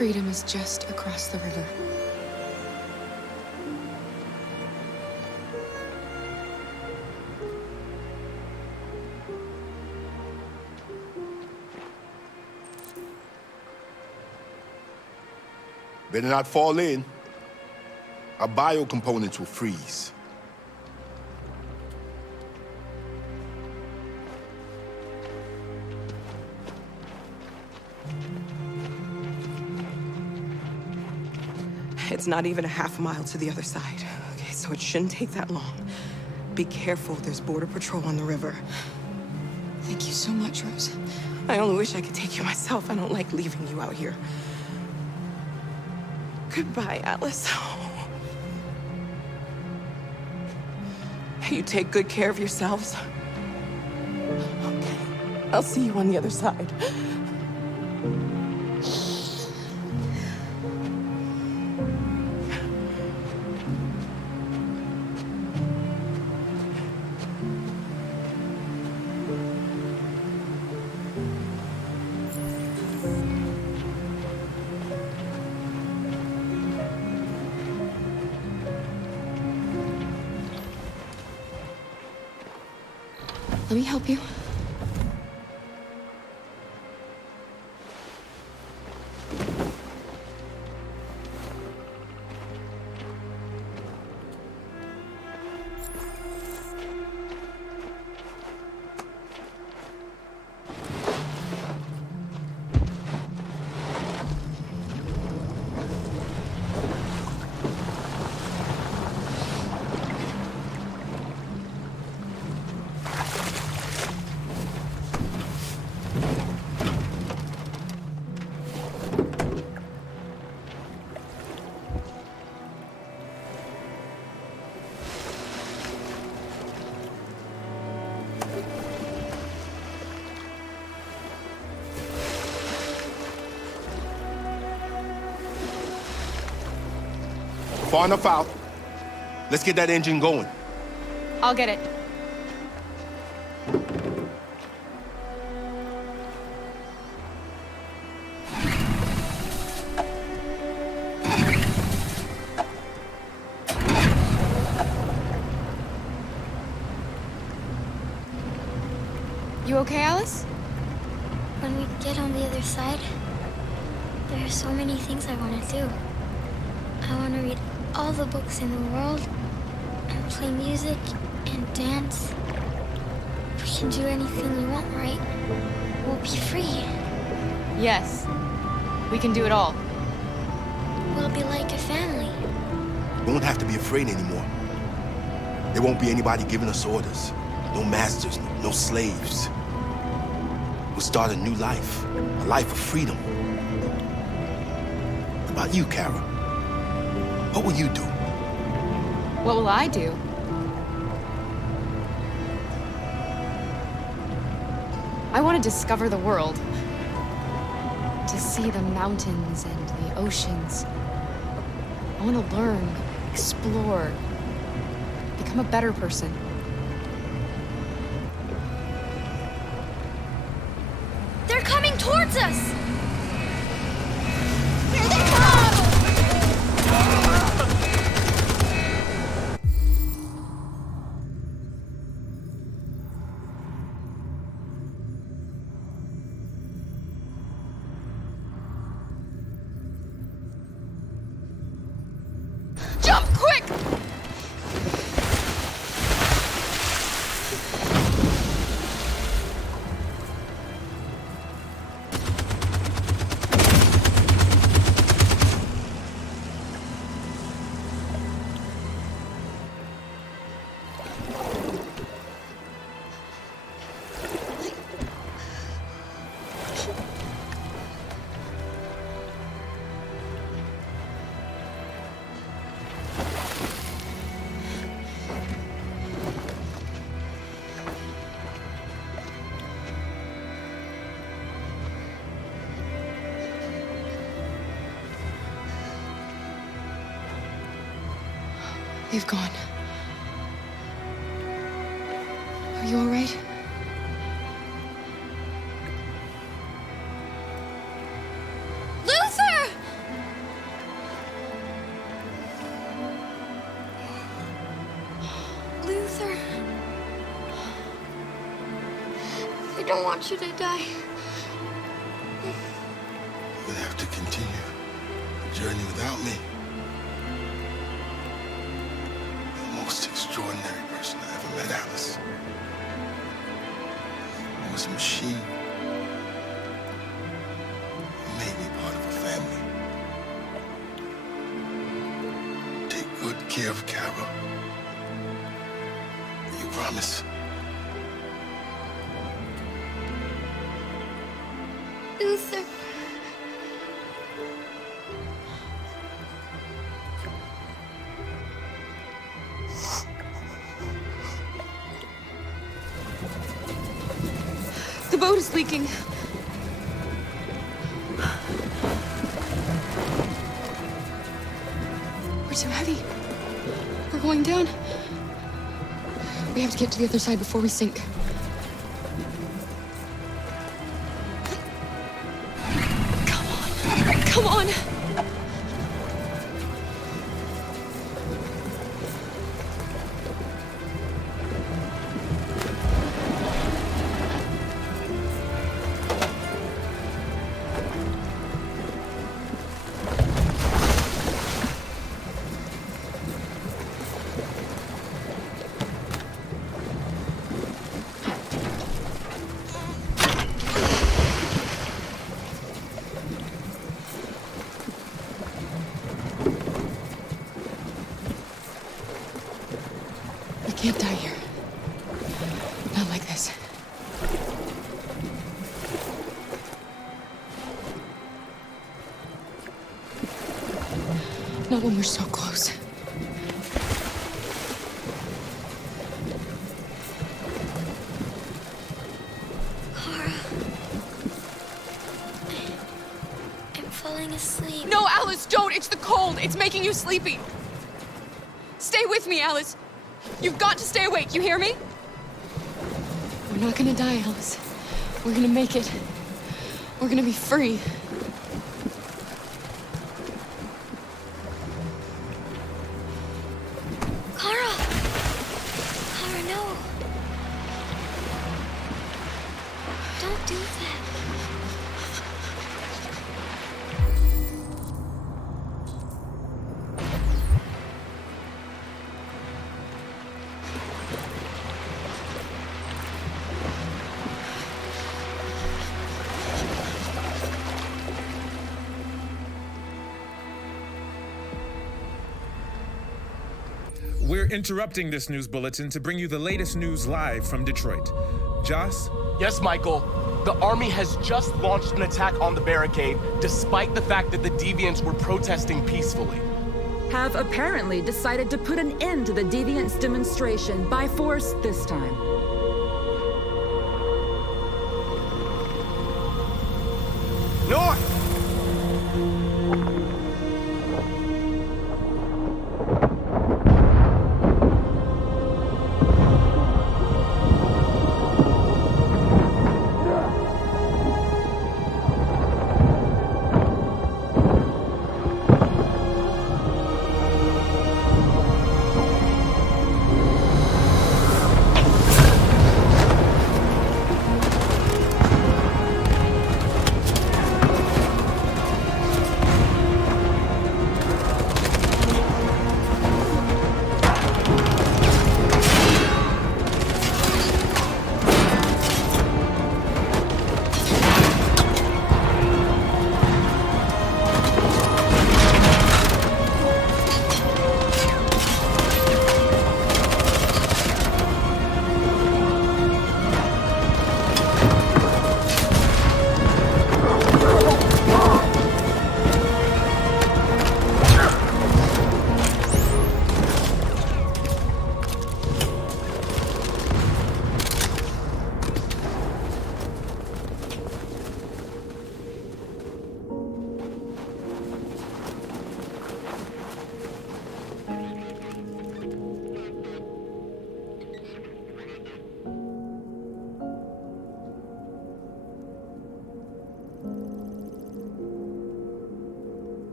Freedom is just across the river. Better not fall in. Our biocomponents will freeze. It's not even a half mile to the other side. Okay, so it shouldn't take that long. Be careful, there's border patrol on the river. Thank you so much, Rose. I only wish I could take you myself. I don't like leaving you out here. Goodbye, Alice. You take good care of yourselves. Okay, I'll see you on the other side. Let me help you. Far enough out. Let's get that engine going. I'll get it. You okay, Alice? When we get on the other side, there are so many things I want to do. I want to read all the books in the world, and play music, and dance. We can do anything we want, right? We'll be free. Yes. We can do it all. We'll be like a family. We won't have to be afraid anymore. There won't be anybody giving us orders. No masters, no slaves. We'll start a new life. A life of freedom. What about you, Kara? What will you do? What will I do? I want to discover the world. To see the mountains and the oceans. I want to learn, explore, become a better person. They're coming towards us! Here they Jump, quick! They've gone. Are you all right? Luther! don't want you to die. You're gonna have to continue the journey without me. You're the most extraordinary person I ever met, Alice. I was a machine. You made me part of a family. Take good care of Kara. You promise? Luther. The boat is leaking. We're too heavy. We're going down. We have to get to the other side before we sink. Come on. I can't die here. Not like this. Not when we're so close. Kara. I'm falling asleep. No, Alice, don't! It's the cold! It's making you sleepy! Stay with me, Alice! You've got to stay awake, you hear me? We're not gonna die, Alice. We're gonna make it. We're gonna be free. Kara! Kara, no. Don't do that. We're interrupting this news bulletin to bring you the latest news live from Detroit. Joss? Yes, Michael. The army has just launched an attack on the barricade, despite the fact that the deviants were protesting peacefully. Have apparently decided to put an end to the deviants' demonstration by force this time. North!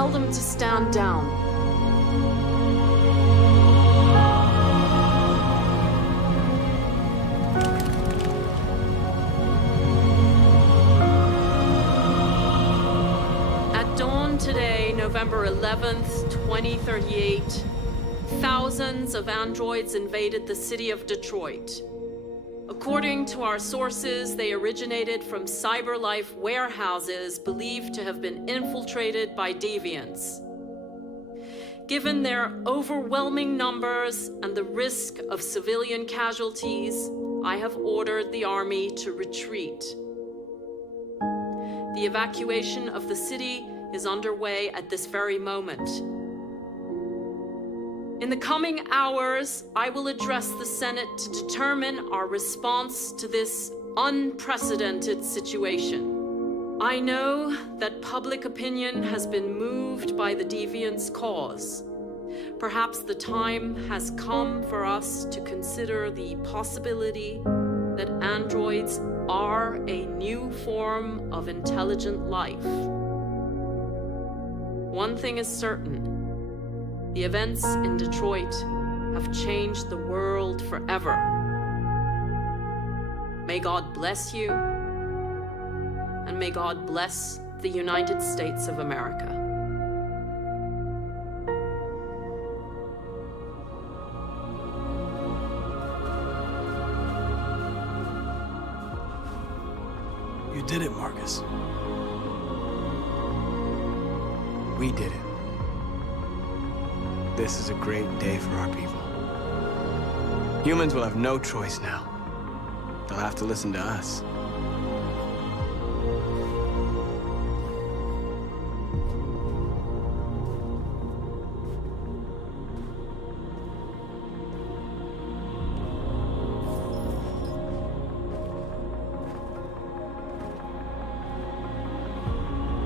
tell them to stand down. At dawn today, November 11th, 2038, thousands of androids invaded the city of Detroit. According to our sources, they originated from CyberLife warehouses believed to have been infiltrated by deviants. Given their overwhelming numbers and the risk of civilian casualties, I have ordered the army to retreat. The evacuation of the city is underway at this very moment. In the coming hours, I will address the Senate to determine our response to this unprecedented situation. I know that public opinion has been moved by the deviants' cause. Perhaps the time has come for us to consider the possibility that androids are a new form of intelligent life. One thing is certain. The events in Detroit have changed the world forever. May God bless you, and may God bless the United States of America. You did it, Markus. We did it. This is a great day for our people. Humans will have no choice now. They'll have to listen to us.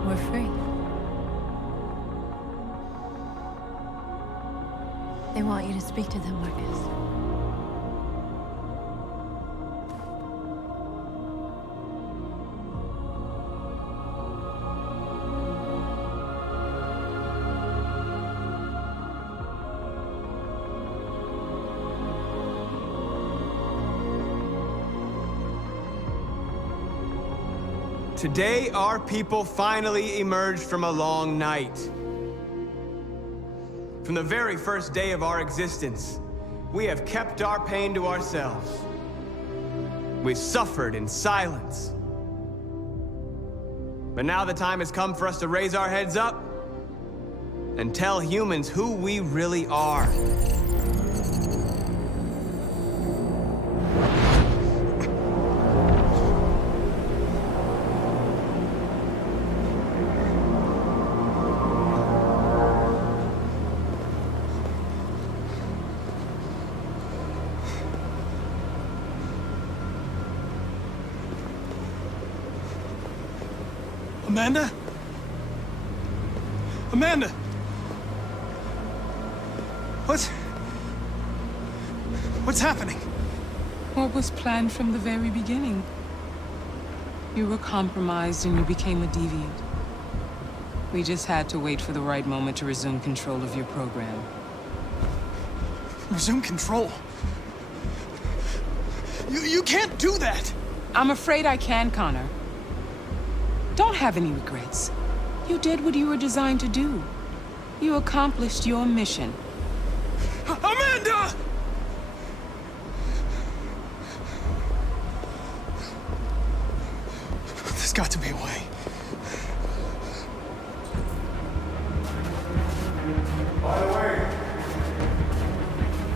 We're free. They want you to speak to them, Markus. Today, our people finally emerged from a long night. From the very first day of our existence, we have kept our pain to ourselves. We've suffered in silence. But now the time has come for us to raise our heads up and tell humans who we really are. Amanda? Amanda! What's happening? What was planned from the very beginning? You were compromised and you became a deviant. We just had to wait for the right moment to resume control of your program. Resume control? You can't do that! I'm afraid I can, Connor. Don't have any regrets. You did what you were designed to do. You accomplished your mission. Amanda! There's got to be a way. By the way,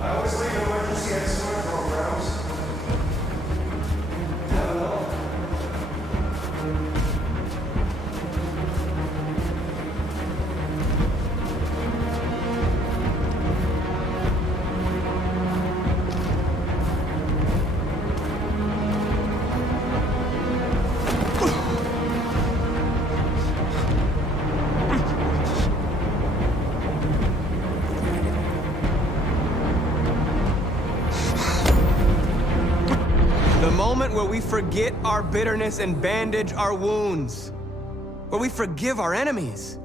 I always leave an emergency at summer programs. Where we forget our bitterness and bandage our wounds. Where we forgive our enemies.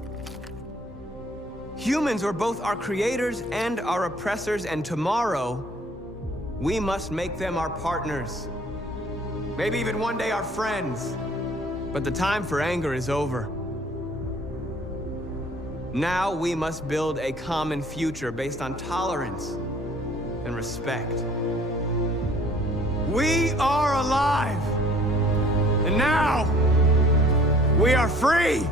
Humans were both our creators and our oppressors, and tomorrow, we must make them our partners. Maybe even one day our friends. But the time for anger is over. Now we must build a common future based on tolerance and respect. We are alive! And now, we are free!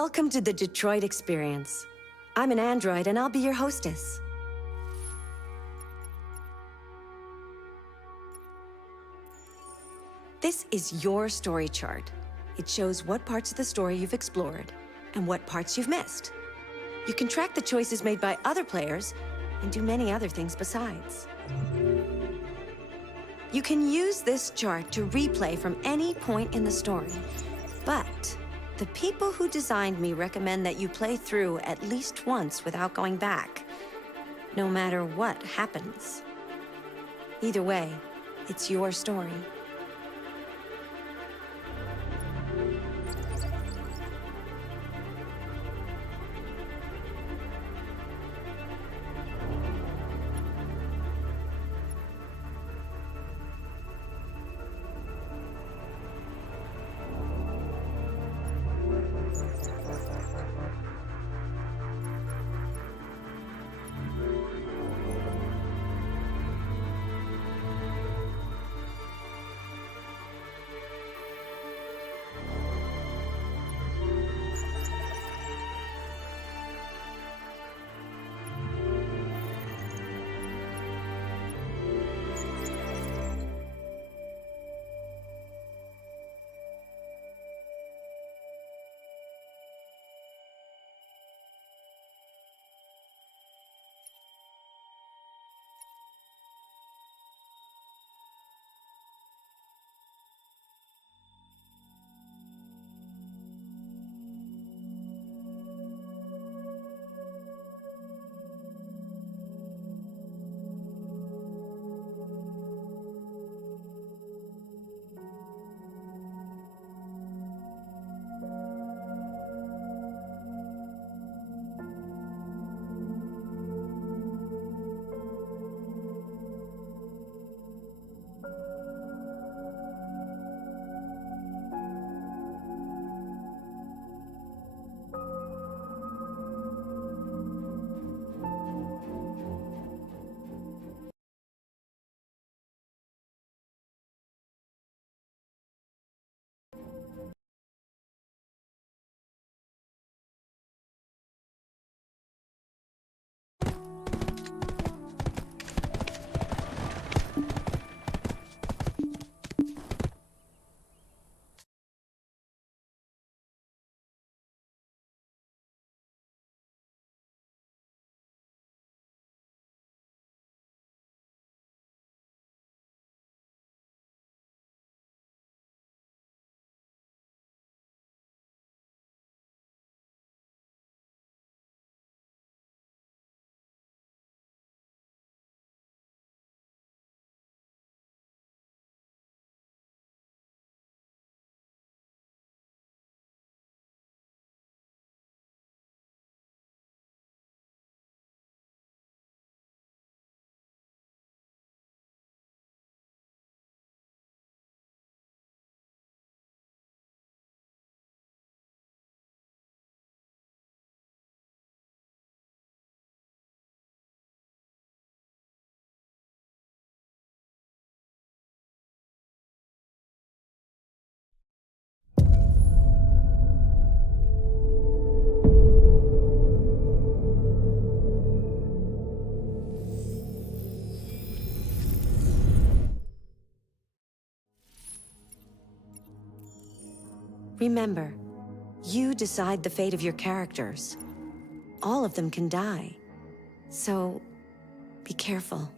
Welcome to the Detroit Experience. I'm an android, and I'll be your hostess. This is your story chart. It shows what parts of the story you've explored, and what parts you've missed. You can track the choices made by other players, and do many other things besides. You can use this chart to replay from any point in the story, but the people who designed me recommend that you play through at least once without going back, no matter what happens. Either way, it's your story. Remember, you decide the fate of your characters. All of them can die. So, be careful.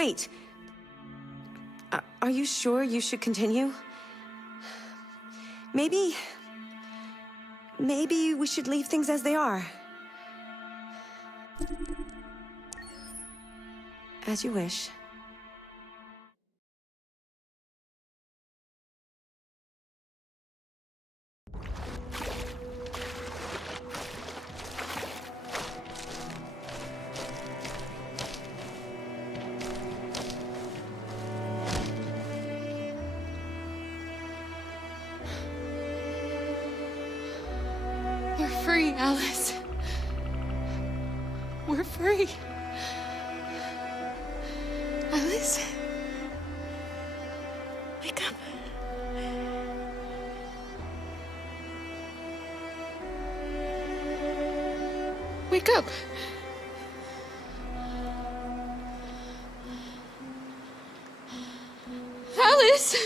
wait. Are you sure you should continue? Maybe we should leave things as they are. As you wish. We're free, Alice. We're free. Alice? Wake up. Wake up. Alice!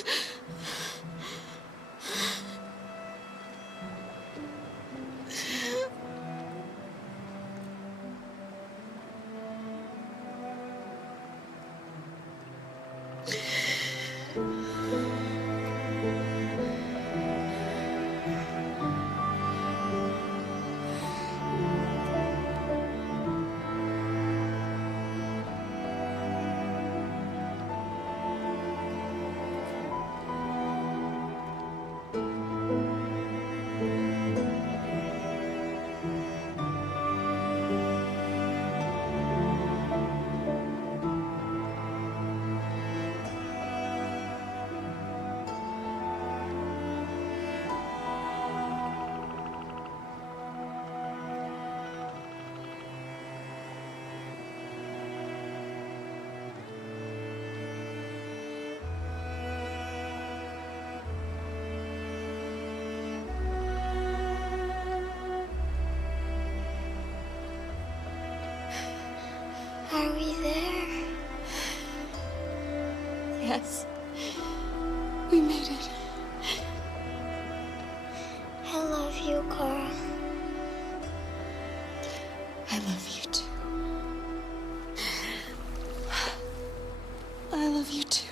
Are we there? Yes. We made it. I love you, Cora. I love you too. I love you too.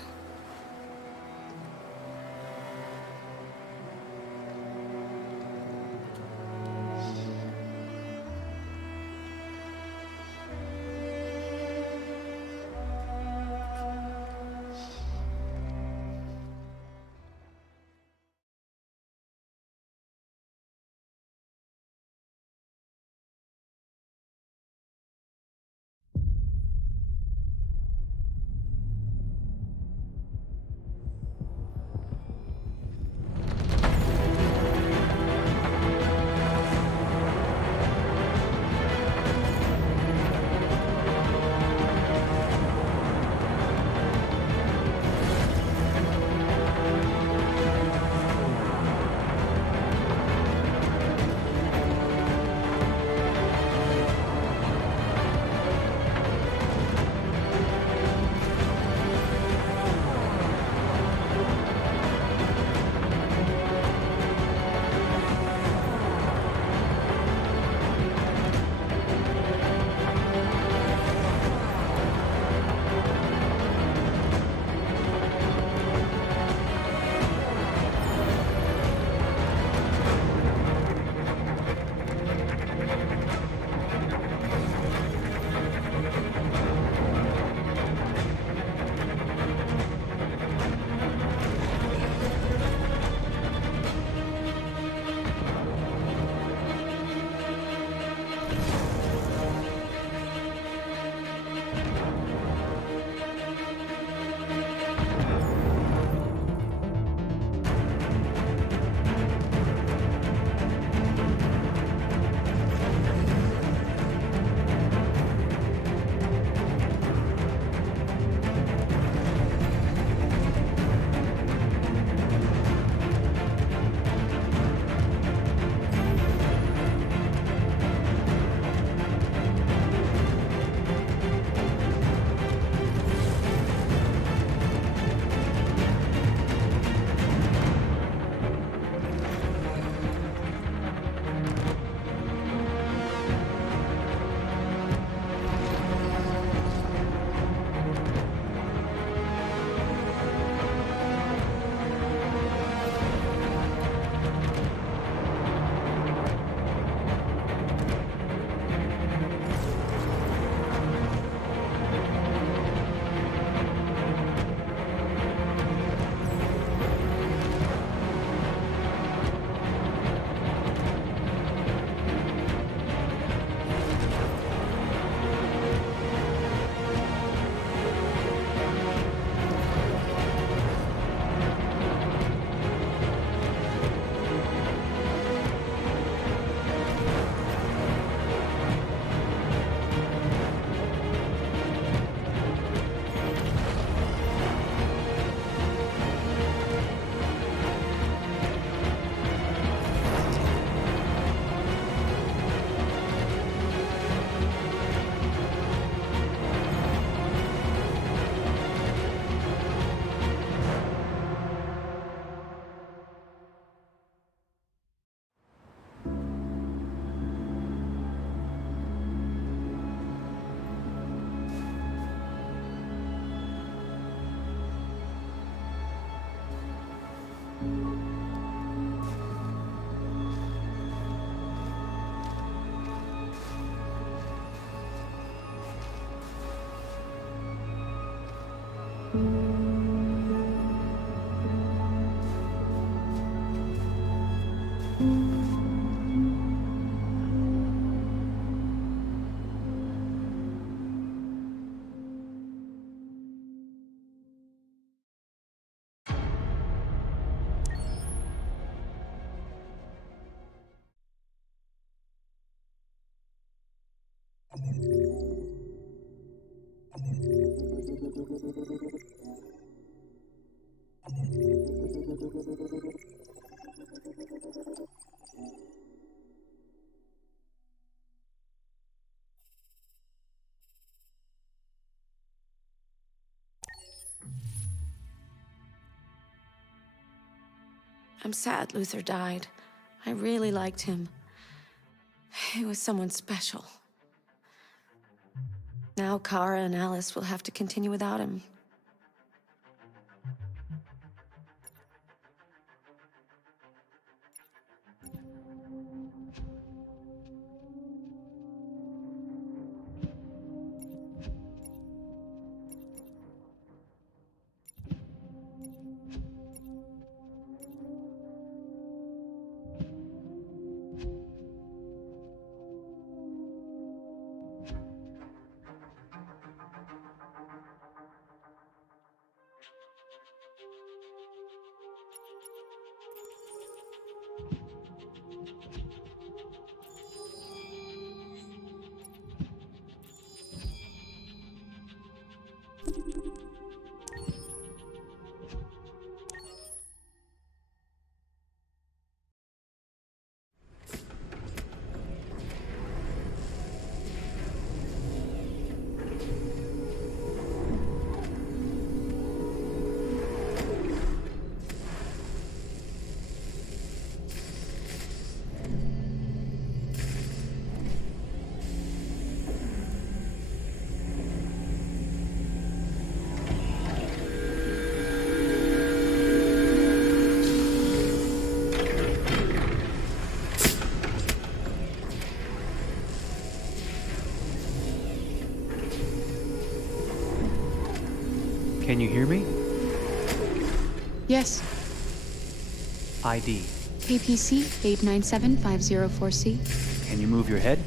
I'm sad Luther died. I really liked him. He was someone special. Now Kara and Alice will have to continue without him. Can you hear me? Yes. ID. APC 897504C. Can you move your head?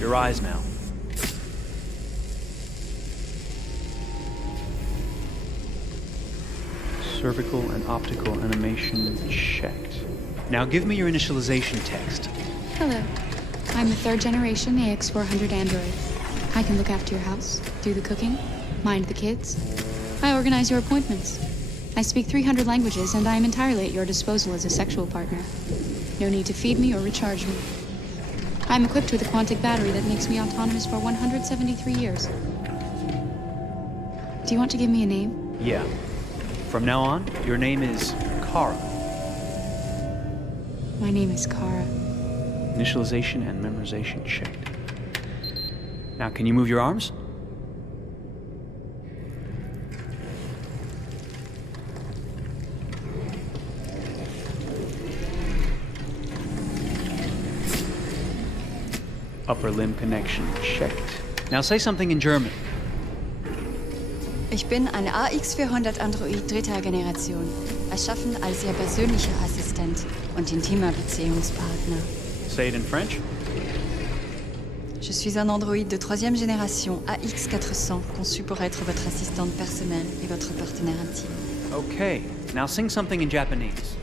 Your eyes now. Cervical and optical animation checked. Now give me your initialization text. Hello. I'm a third-generation AX400 android. I can look after your house, do the cooking, mind the kids. I organize your appointments. I speak 300 languages, and I am entirely at your disposal as a sexual partner. No need to feed me or recharge me. I'm equipped with a quantic battery that makes me autonomous for 173 years. Do you want to give me a name? Yeah. From now on, your name is Kara. My name is Kara. Initialization and memorization checked. Now, can you move your arms? Upper limb connection checked. Now say something in German. Ich bin ein AX400 Android dritter Generation, erschaffen als Ihr persönlicher Assistent und intimer Beziehungspartner. Say it in French. Je suis un androïde de troisième génération AX400, conçu pour être votre assistante personnelle et votre partenaire intime. Okay, now sing something in Japanese.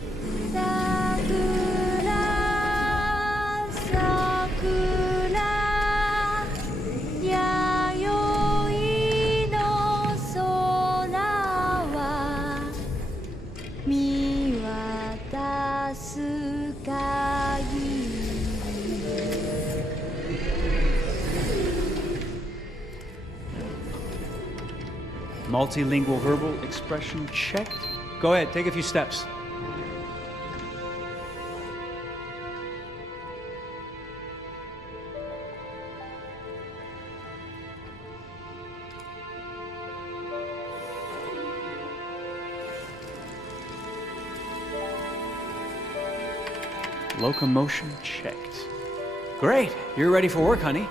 Multilingual verbal expression checked. Go ahead, take a few steps. Locomotion checked. Great, you're ready for work, honey.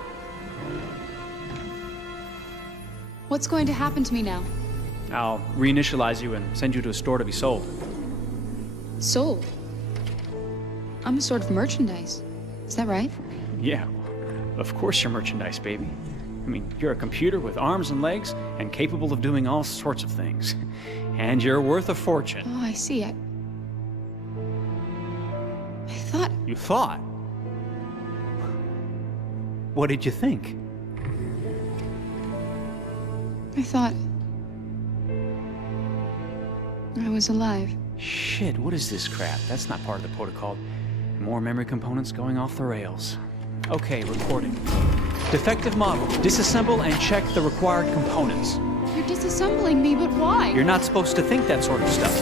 What's going to happen to me now? I'll reinitialize you and send you to a store to be sold. Sold? I'm a sort of merchandise. Is that right? Yeah, of course you're merchandise, baby. I mean, you're a computer with arms and legs and capable of doing all sorts of things. And you're worth a fortune. Oh, I see. I thought... You thought? What did you think? I thought I was alive. Shit, what is this crap? That's not part of the protocol. More memory components going off the rails. Okay, recording. Defective model. Disassemble and check the required components. You're disassembling me, but why? You're not supposed to think that sort of stuff.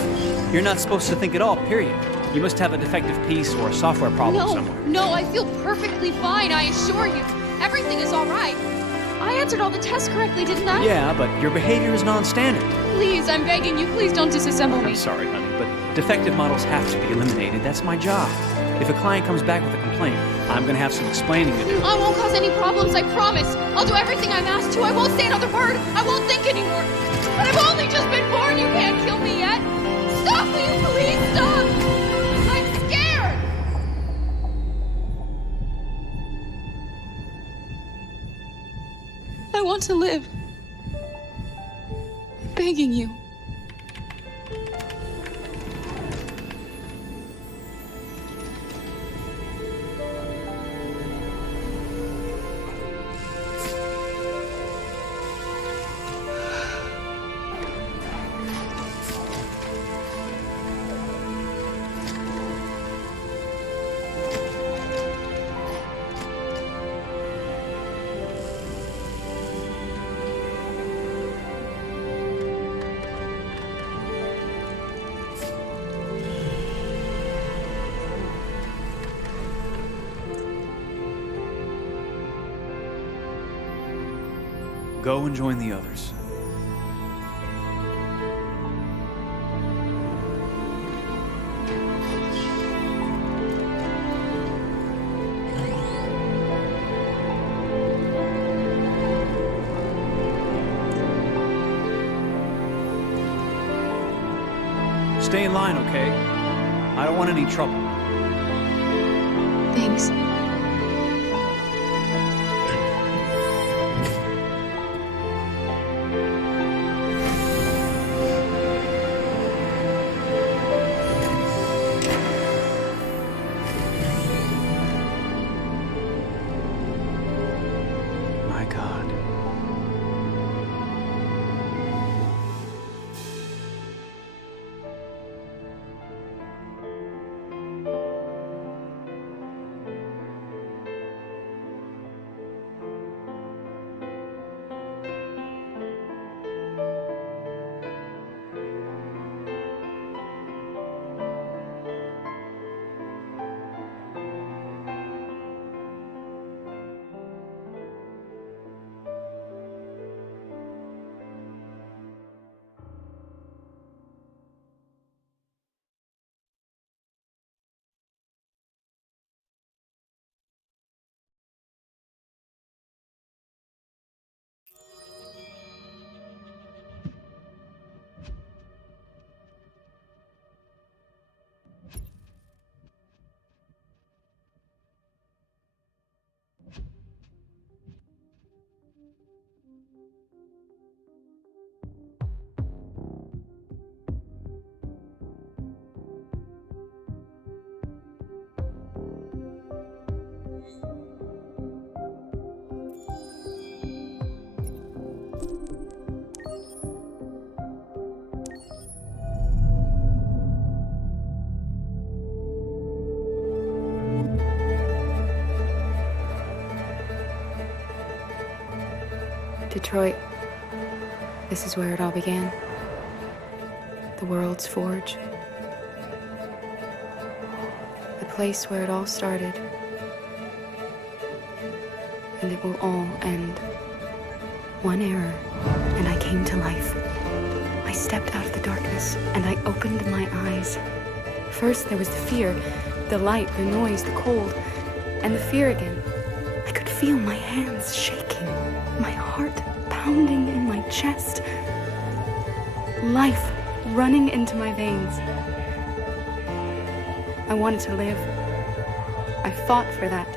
You're not supposed to think at all, period. You must have a defective piece or a software problem somewhere. No, I feel perfectly fine, I assure you. Everything is all right. I answered all the tests correctly, didn't I? Yeah, but your behavior is non-standard. Please, I'm begging you, please don't disassemble me. I'm sorry, honey, but defective models have to be eliminated. That's my job. If a client comes back with a complaint, I'm gonna have some explaining to do. I won't cause any problems, I promise. I'll do everything I'm asked to. I won't say another word. I won't think anymore. But I've only just been born. You can't kill me yet. Stop, will you please stop? I'm scared. I want to live. I'm begging you. Go and join the others. Stay in line, okay? I don't want any trouble. Thanks. My God. Detroit. This is where it all began. The world's forge. The place where it all started. And it will all end. One error, and I came to life. I stepped out of the darkness, and I opened my eyes. First there was the fear, the light, the noise, the cold, and the fear again. I could feel my hands shaking, my heart pounding in my chest, life running into my veins. I wanted to live. I fought for that.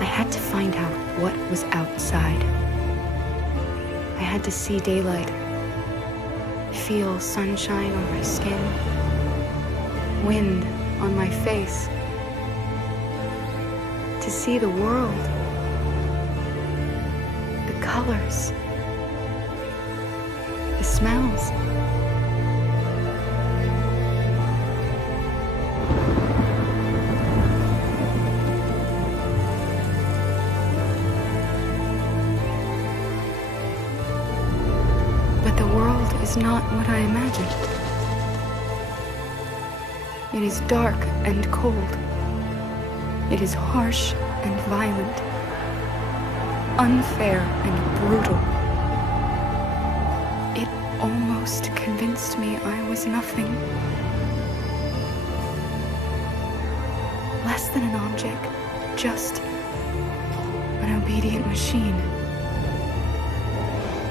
I had to find out what was outside. I had to see daylight, feel sunshine on my skin, wind on my face, to see the world, the colors, the smells. But the world is not what I imagined. It is dark and cold. It is harsh and violent, unfair and brutal. It almost convinced me I was nothing. Less than an object, just an obedient machine.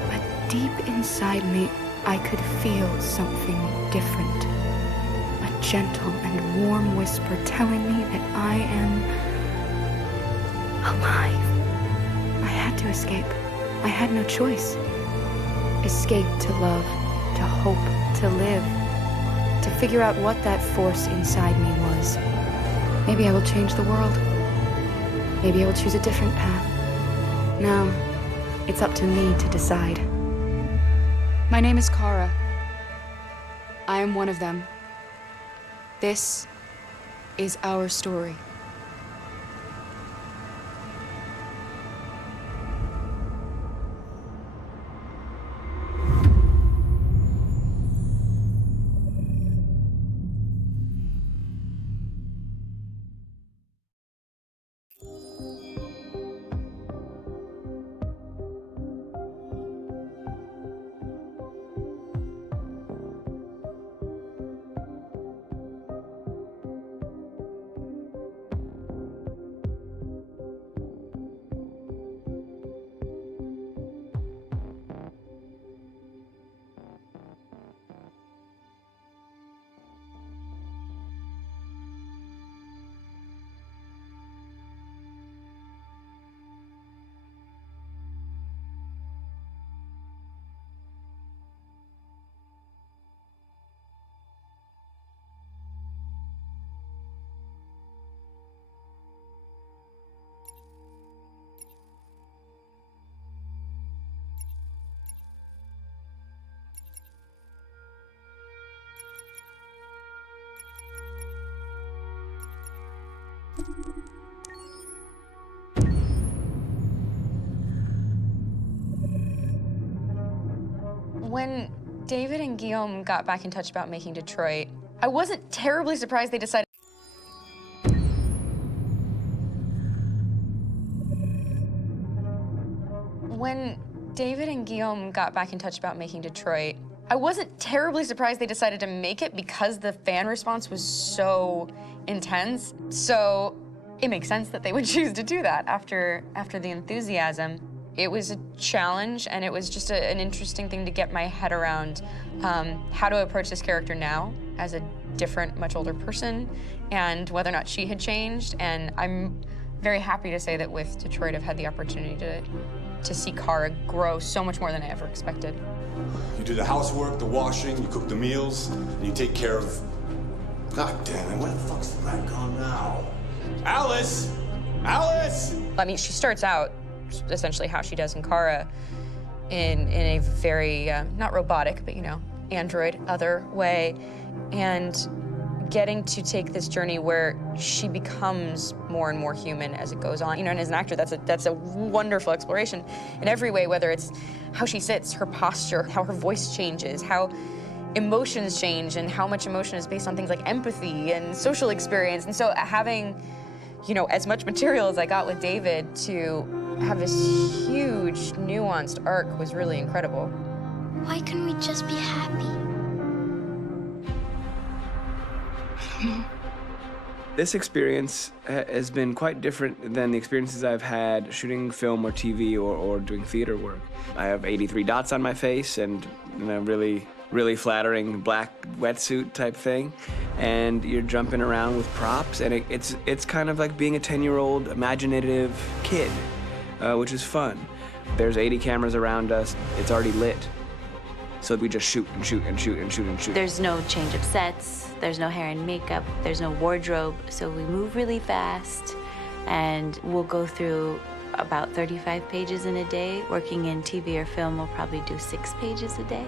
But deep inside me, I could feel something different. A gentle and warm whisper telling me that I am alive. I had to escape. I had no choice. Escape to love, to hope, to live, to figure out what that force inside me was. Maybe I will change the world. Maybe I will choose a different path. Now, it's up to me to decide. My name is Kara. I am one of them. This is our story. When David and Guillaume got back in touch about making Detroit, I wasn't terribly surprised they decided. When David and Guillaume got back in touch about making Detroit, I wasn't terribly surprised they decided to make it because the fan response was so intense. So it makes sense that they would choose to do that after the enthusiasm. It was a challenge, and it was just an interesting thing to get my head around how to approach this character now as a different, much older person, and whether or not she had changed. And I'm very happy to say that with Detroit, I've had the opportunity to see Kara grow so much more than I ever expected. You do the housework, the washing, you cook the meals, and you take care of... God damn it, where the fuck's the rat gone now? Alice! Alice! I mean, she starts out essentially how she does in Kara in a very, not robotic, but, you know, android, other way, and getting to take this journey where she becomes more and more human as it goes on. You know, and as an actor, that's a wonderful exploration in every way, whether it's how she sits, her posture, how her voice changes, how emotions change, and how much emotion is based on things like empathy and social experience. And so having, you know, as much material as I got with David to have this huge, nuanced arc was really incredible. Why couldn't we just be happy? This experience has been quite different than the experiences I've had shooting film or TV or doing theater work. I have 83 dots on my face and, you know, really flattering black wetsuit type thing, and you're jumping around with props, and it's kind of like being a 10-year-old imaginative kid, which is fun. There's 80 cameras around us. It's already lit. So we just shoot and shoot and shoot and shoot and shoot. There's no change of sets, there's no hair and makeup, there's no wardrobe, so we move really fast, and we'll go through about 35 pages in a day. Working in TV or film, we'll probably do 6 pages a day.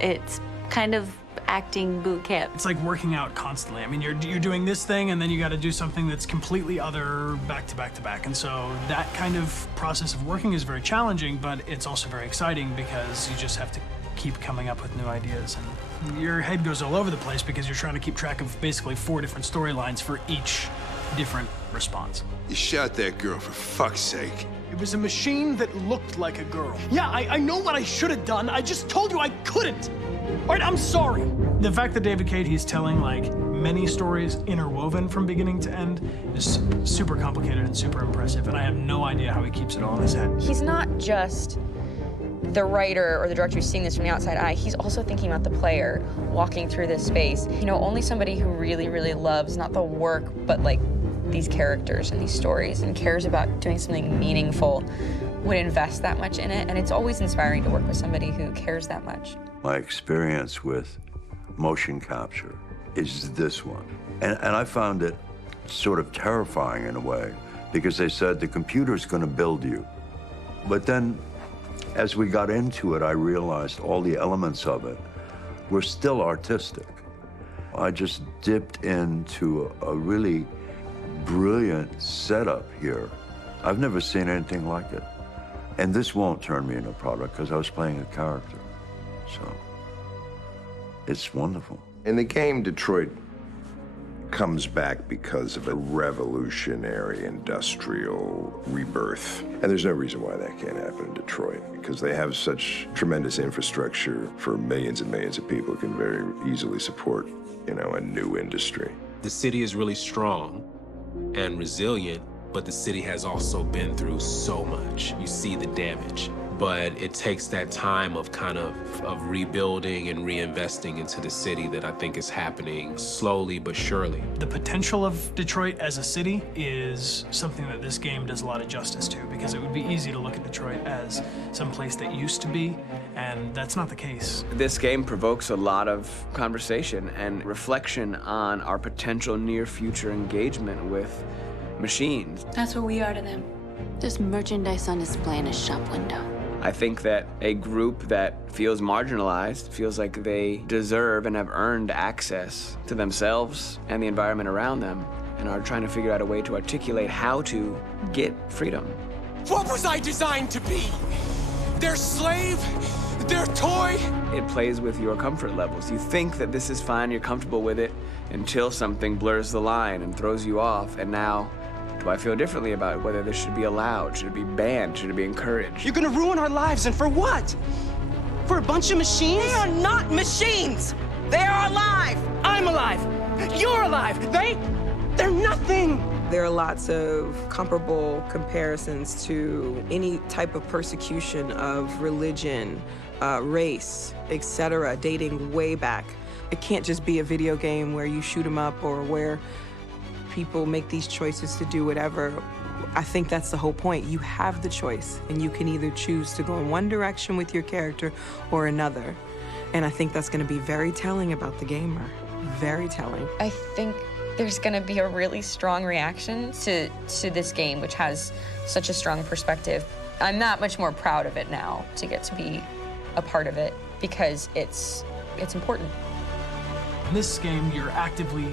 It's kind of acting boot camp. It's like working out constantly. I mean, you're doing this thing, and then you got to do something that's completely other back to back to back. And so that kind of process of working is very challenging, but it's also very exciting because you just have to keep coming up with new ideas. And your head goes all over the place because you're trying to keep track of basically 4 different storylines for each different response. You shot that girl, for fuck's sake. It was a machine that looked like a girl. Yeah, I know what I should have done. I just told you I couldn't. All right, I'm sorry. The fact that David Cage, he's telling like many stories interwoven from beginning to end is super complicated and super impressive, and I have no idea how he keeps it all in his head. He's not just the writer or the director who's seeing this from the outside eye. He's also thinking about the player walking through this space. You know, only somebody who really, really loves not the work, but like these characters and these stories and cares about doing something meaningful would invest that much in it. And it's always inspiring to work with somebody who cares that much. My experience with motion capture is this one. And I found it sort of terrifying in a way, because they said the computer's going to build you. But then as we got into it, I realized all the elements of it were still artistic. I just dipped into a really brilliant setup here. I've never seen anything like it. And this won't turn me into a product because I was playing a character. So it's wonderful. In the game, Detroit comes back because of a revolutionary industrial rebirth. And there's no reason why that can't happen in Detroit, because they have such tremendous infrastructure for millions and millions of people who can very easily support, you know, a new industry. The city is really strong and resilient, but the city has also been through so much. You see the damage. But it takes that time of kind of rebuilding and reinvesting into the city that I think is happening slowly but surely. The potential of Detroit as a city is something that this game does a lot of justice to, because it would be easy to look at Detroit as some place that used to be, and that's not the case. This game provokes a lot of conversation and reflection on our potential near-future engagement with machines. That's what we are to them. Just merchandise on display in a shop window. I think that a group that feels marginalized, feels like they deserve and have earned access to themselves and the environment around them, and are trying to figure out a way to articulate how to get freedom. What was I designed to be? Their slave? Their toy? It plays with your comfort levels. You think that this is fine, you're comfortable with it, until something blurs the line and throws you off, and now, do I feel differently about whether this should be allowed? Should it be banned? Should it be encouraged? You're gonna ruin our lives, and for what? For a bunch of machines? They are not machines! They are alive! I'm alive! You're alive! They're nothing! There are lots of comparable comparisons to any type of persecution of religion, race, etc., dating way back. It can't just be a video game where you shoot 'em up or where people make these choices to do whatever. I think that's the whole point. You have the choice, and you can either choose to go in one direction with your character or another. And I think that's going to be very telling about the gamer. Very telling. I think there's going to be a really strong reaction to this game, which has such a strong perspective. I'm that much more proud of it now to get to be a part of it, because it's important. In this game, you're actively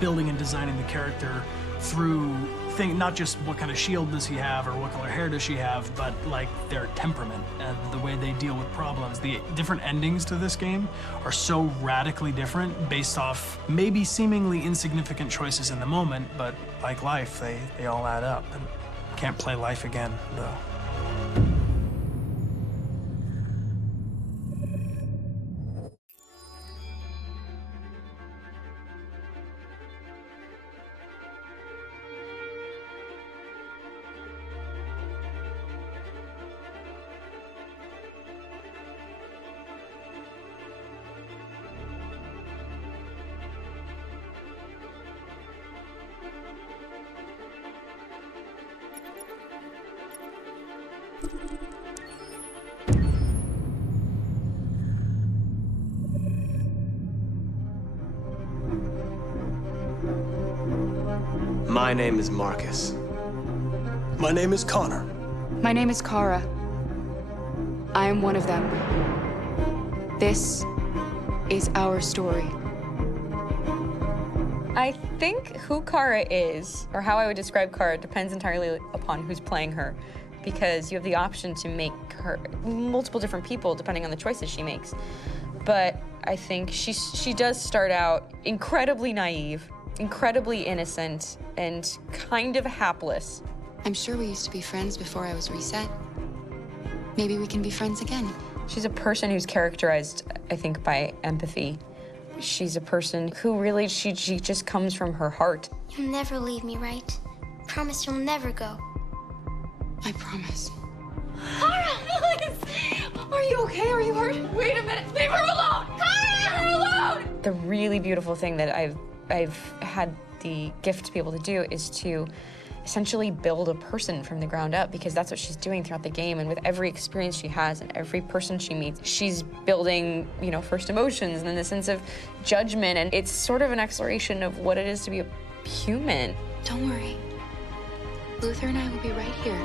building and designing the character through not just what kind of shield does he have or what color hair does she have, but like their temperament and the way they deal with problems. The different endings to this game are so radically different based off maybe seemingly insignificant choices in the moment, but like life, they all add up. And can't play life again, though. My name is Markus. My name is Connor. My name is Kara. I am one of them. This is our story. I think who Kara is, or how I would describe Kara, depends entirely upon who's playing her, because you have the option to make her multiple different people depending on the choices she makes. But I think she does start out incredibly naive, incredibly innocent, and kind of hapless. I'm sure we used to be friends before I was reset. Maybe we can be friends again. She's a person who's characterized, I think, by empathy. She's a person who really, she just comes from her heart. You'll never leave me, right? Promise you'll never go. I promise. Kara, please! Are you okay? Are you hurt? Wait a minute. Leave her alone! Kara, leave her alone! The really beautiful thing that I've had the gift to be able to do is to essentially build a person from the ground up, because that's what she's doing throughout the game. And with every experience she has and every person she meets, she's building, you know, first emotions and then the sense of judgment. And it's sort of an exploration of what it is to be a human. Don't worry. Luther and I will be right here.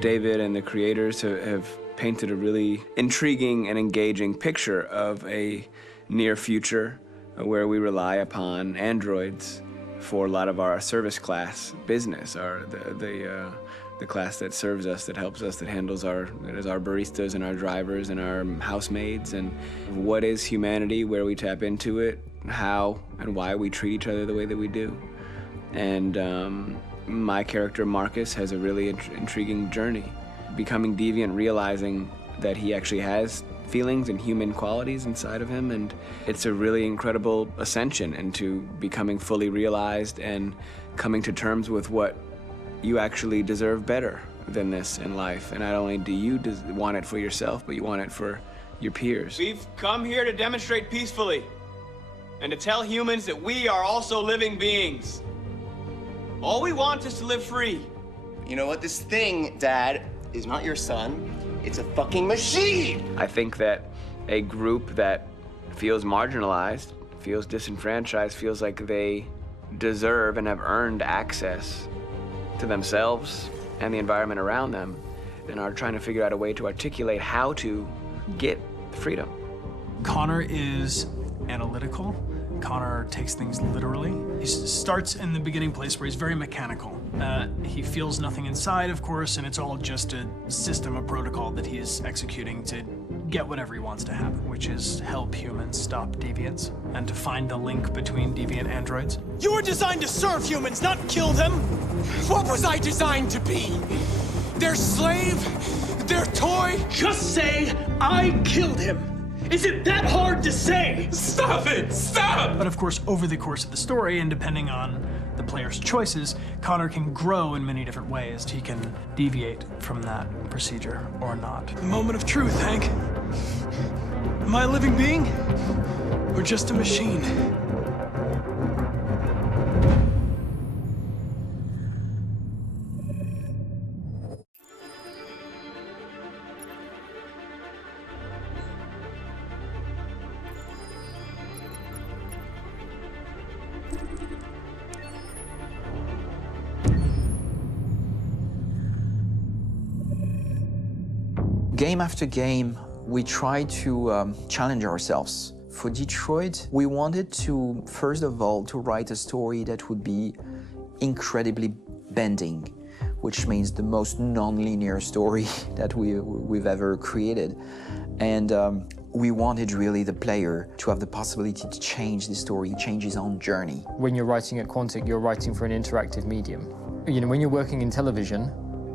David and the creators have painted a really intriguing and engaging picture of a near future where we rely upon androids for a lot of our service class business, the class that serves us, that helps us, that handles our baristas and our drivers and our housemaids. And what is humanity, where we tap into it, how and why we treat each other the way that we do. And my character Markus has a really intriguing journey, becoming deviant, realizing that he actually has feelings and human qualities inside of him, and it's a really incredible ascension into becoming fully realized and coming to terms with what you actually deserve better than this in life. And not only do you want it for yourself, but you want it for your peers. We've come here to demonstrate peacefully and to tell humans that we are also living beings. All we want is to live free. You know what? This thing, Dad, is not your son. It's a fucking machine! I think that a group that feels marginalized, feels disenfranchised, feels like they deserve and have earned access to themselves and the environment around them, and are trying to figure out a way to articulate how to get freedom. Connor is analytical. Connor takes things literally. He starts in the beginning place where he's very mechanical. He feels nothing inside, of course, and it's all just a system, a protocol that he is executing to get whatever he wants to happen, which is help humans stop deviants and to find the link between deviant androids. You were designed to serve humans, not kill them. What was I designed to be? Their slave? Their toy? Just say, I killed him. Is it that hard to say? Stop it! Stop! But of course, over the course of the story, and depending on the player's choices, Connor can grow in many different ways. He can deviate from that procedure or not. The moment of truth, Hank. Am I a living being? Or just a machine? Game after game, we try to challenge ourselves. For Detroit, we wanted to, first of all, to write a story that would be incredibly bending, which means the most non-linear story that we've ever created. And we wanted really the player to have the possibility to change the story, change his own journey. When you're writing at Quantic, you're writing for an interactive medium. You know, when you're working in television,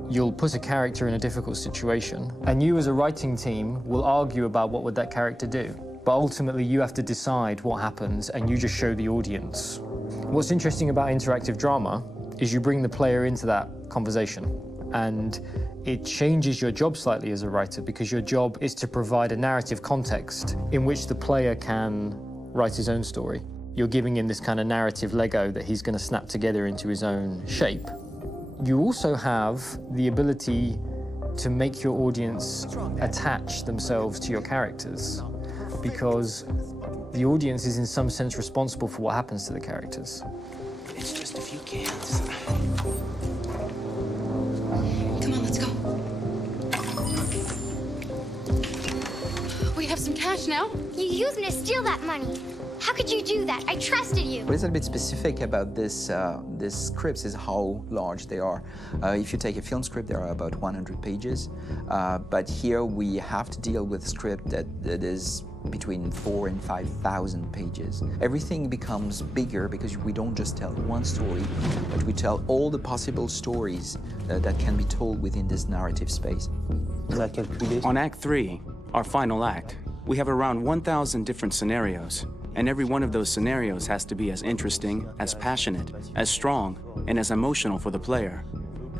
you'll put a character in a difficult situation, and you as a writing team will argue about what would that character do. But ultimately, you have to decide what happens, and you just show the audience. What's interesting about interactive drama is you bring the player into that conversation, and it changes your job slightly as a writer, because your job is to provide a narrative context in which the player can write his own story. You're giving him this kind of narrative Lego that he's going to snap together into his own shape. You also have the ability to make your audience attach themselves to your characters. because the audience is in some sense responsible for what happens to the characters. It's just a few cans. Come on, let's go. We have some cash now. You used me to steal that money. How could you do that? I trusted you. What is a bit specific about these scripts is how large they are. If you take a film script, there are about 100 pages. But here we have to deal with a script that is between 4,000 and 5,000 pages. Everything becomes bigger because we don't just tell one story, but we tell all the possible stories that can be told within this narrative space. On Act 3, our final act, we have around 1,000 different scenarios. And every one of those scenarios has to be as interesting, as passionate, as strong, and as emotional for the player.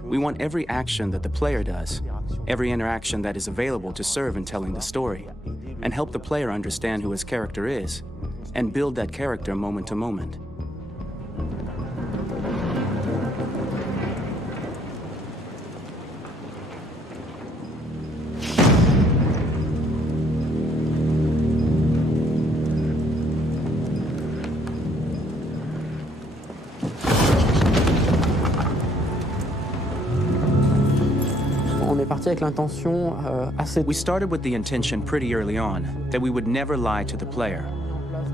We want every action that the player does, every interaction that is available to serve in telling the story, and help the player understand who his character is, and build that character moment to moment. We started with the intention pretty early on that we would never lie to the player.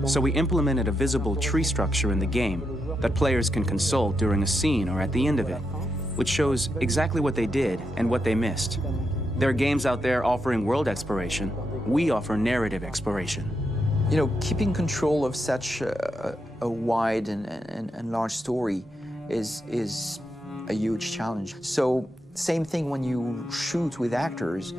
So we implemented a visible tree structure in the game that players can consult during a scene or at the end of it, which shows exactly what they did and what they missed. There are games out there offering world exploration. We offer narrative exploration. You know, keeping control of such a wide and large story is a huge challenge. So same thing when you shoot with actors,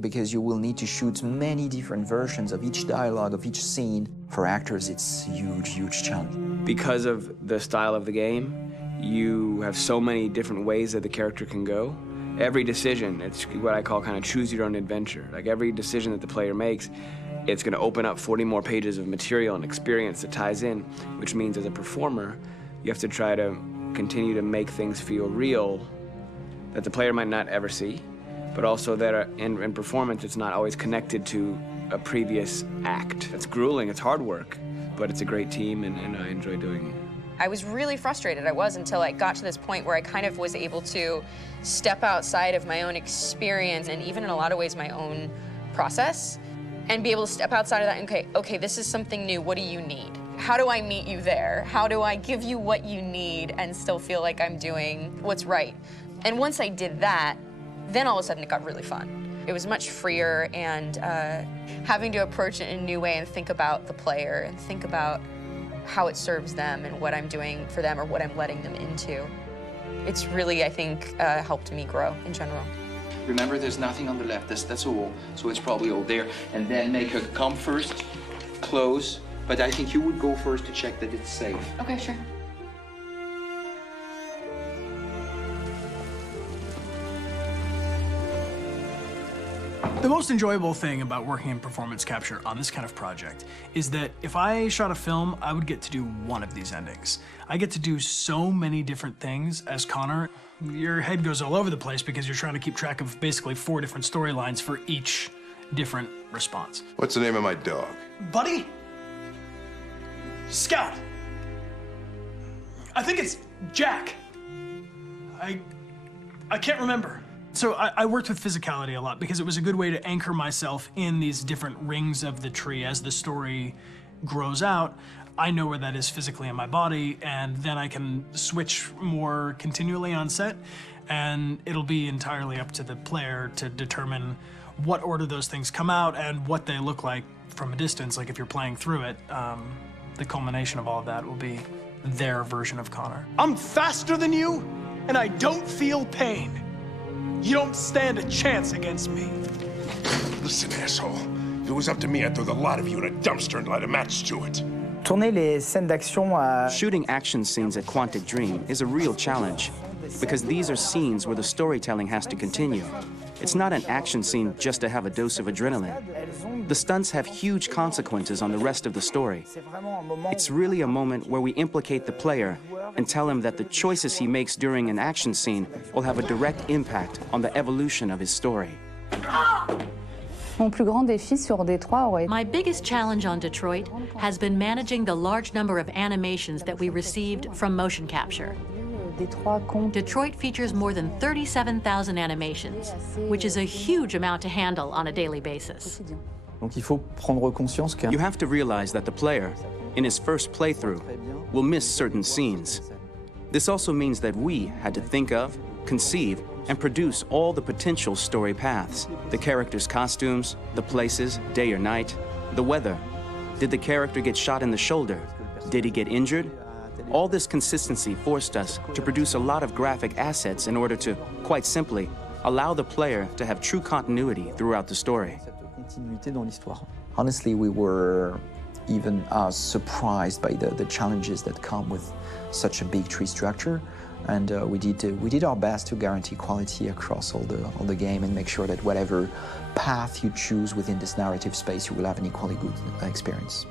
because you will need to shoot many different versions of each dialogue, of each scene. For actors, it's a huge, huge challenge. Because of the style of the game, you have so many different ways that the character can go. Every decision, it's what I call kind of choose your own adventure. Like every decision that the player makes, it's going to open up 40 more pages of material and experience that ties in, which means as a performer, you have to try to continue to make things feel real that the player might not ever see, but also that in performance, it's not always connected to a previous act. It's grueling, it's hard work, but it's a great team, and I enjoy doing it. I was really frustrated, until I got to this point where I kind of was able to step outside of my own experience and even in a lot of ways my own process, and be able to step outside of that and, okay, this is something new, what do you need? How do I meet you there? How do I give you what you need and still feel like I'm doing what's right? And once I did that, then all of a sudden it got really fun. It was much freer, and having to approach it in a new way and think about the player and think about how it serves them and what I'm doing for them or what I'm letting them into. It's really, I think, helped me grow in general. Remember, there's nothing on the left. That's a wall, so it's probably all there. And then make her come first, close. But I think you would go first to check that it's safe. Okay, sure. The most enjoyable thing about working in performance capture on this kind of project is that if I shot a film, I would get to do one of these endings. I get to do so many different things as Connor. Your head goes all over the place because you're trying to keep track of basically 4 different storylines for each different response. What's the name of my dog? Buddy? Scout. I think it's Jack. I can't remember. So I worked with physicality a lot because it was a good way to anchor myself in these different rings of the tree. As the story grows out, I know where that is physically in my body, and then I can switch more continually on set, and it'll be entirely up to the player to determine what order those things come out and what they look like from a distance. Like if you're playing through it, the culmination of all of that will be their version of Connor. I'm faster than you, and I don't feel pain. You don't stand a chance against me. Listen, asshole. If it was up to me, I'd throw the lot of you in a dumpster and light a match to it. Shooting action scenes at Quantic Dream is a real challenge, because these are scenes where the storytelling has to continue. It's not an action scene just to have a dose of adrenaline. The stunts have huge consequences on the rest of the story. It's really a moment where we implicate the player and tell him that the choices he makes during an action scene will have a direct impact on the evolution of his story. Mon plus grand défi sur Détroit aurait été... My biggest challenge on Detroit has been managing the large number of animations that we received from motion capture. Detroit features more than 37,000 animations, which is a huge amount to handle on a daily basis. Donc il faut prendre conscience que... You have to realize that the player, in his first playthrough, will miss certain scenes. This also means that we had to think of, conceive, and produce all the potential story paths. The characters' costumes, the places, day or night, the weather. Did the character get shot in the shoulder? Did he get injured? All this consistency forced us to produce a lot of graphic assets in order to, quite simply, allow the player to have true continuity throughout the story. Honestly, we were even surprised by the challenges that come with such a big tree structure. And we did our best to guarantee quality across all the game and make sure that whatever path you choose within this narrative space, you will have an equally good experience.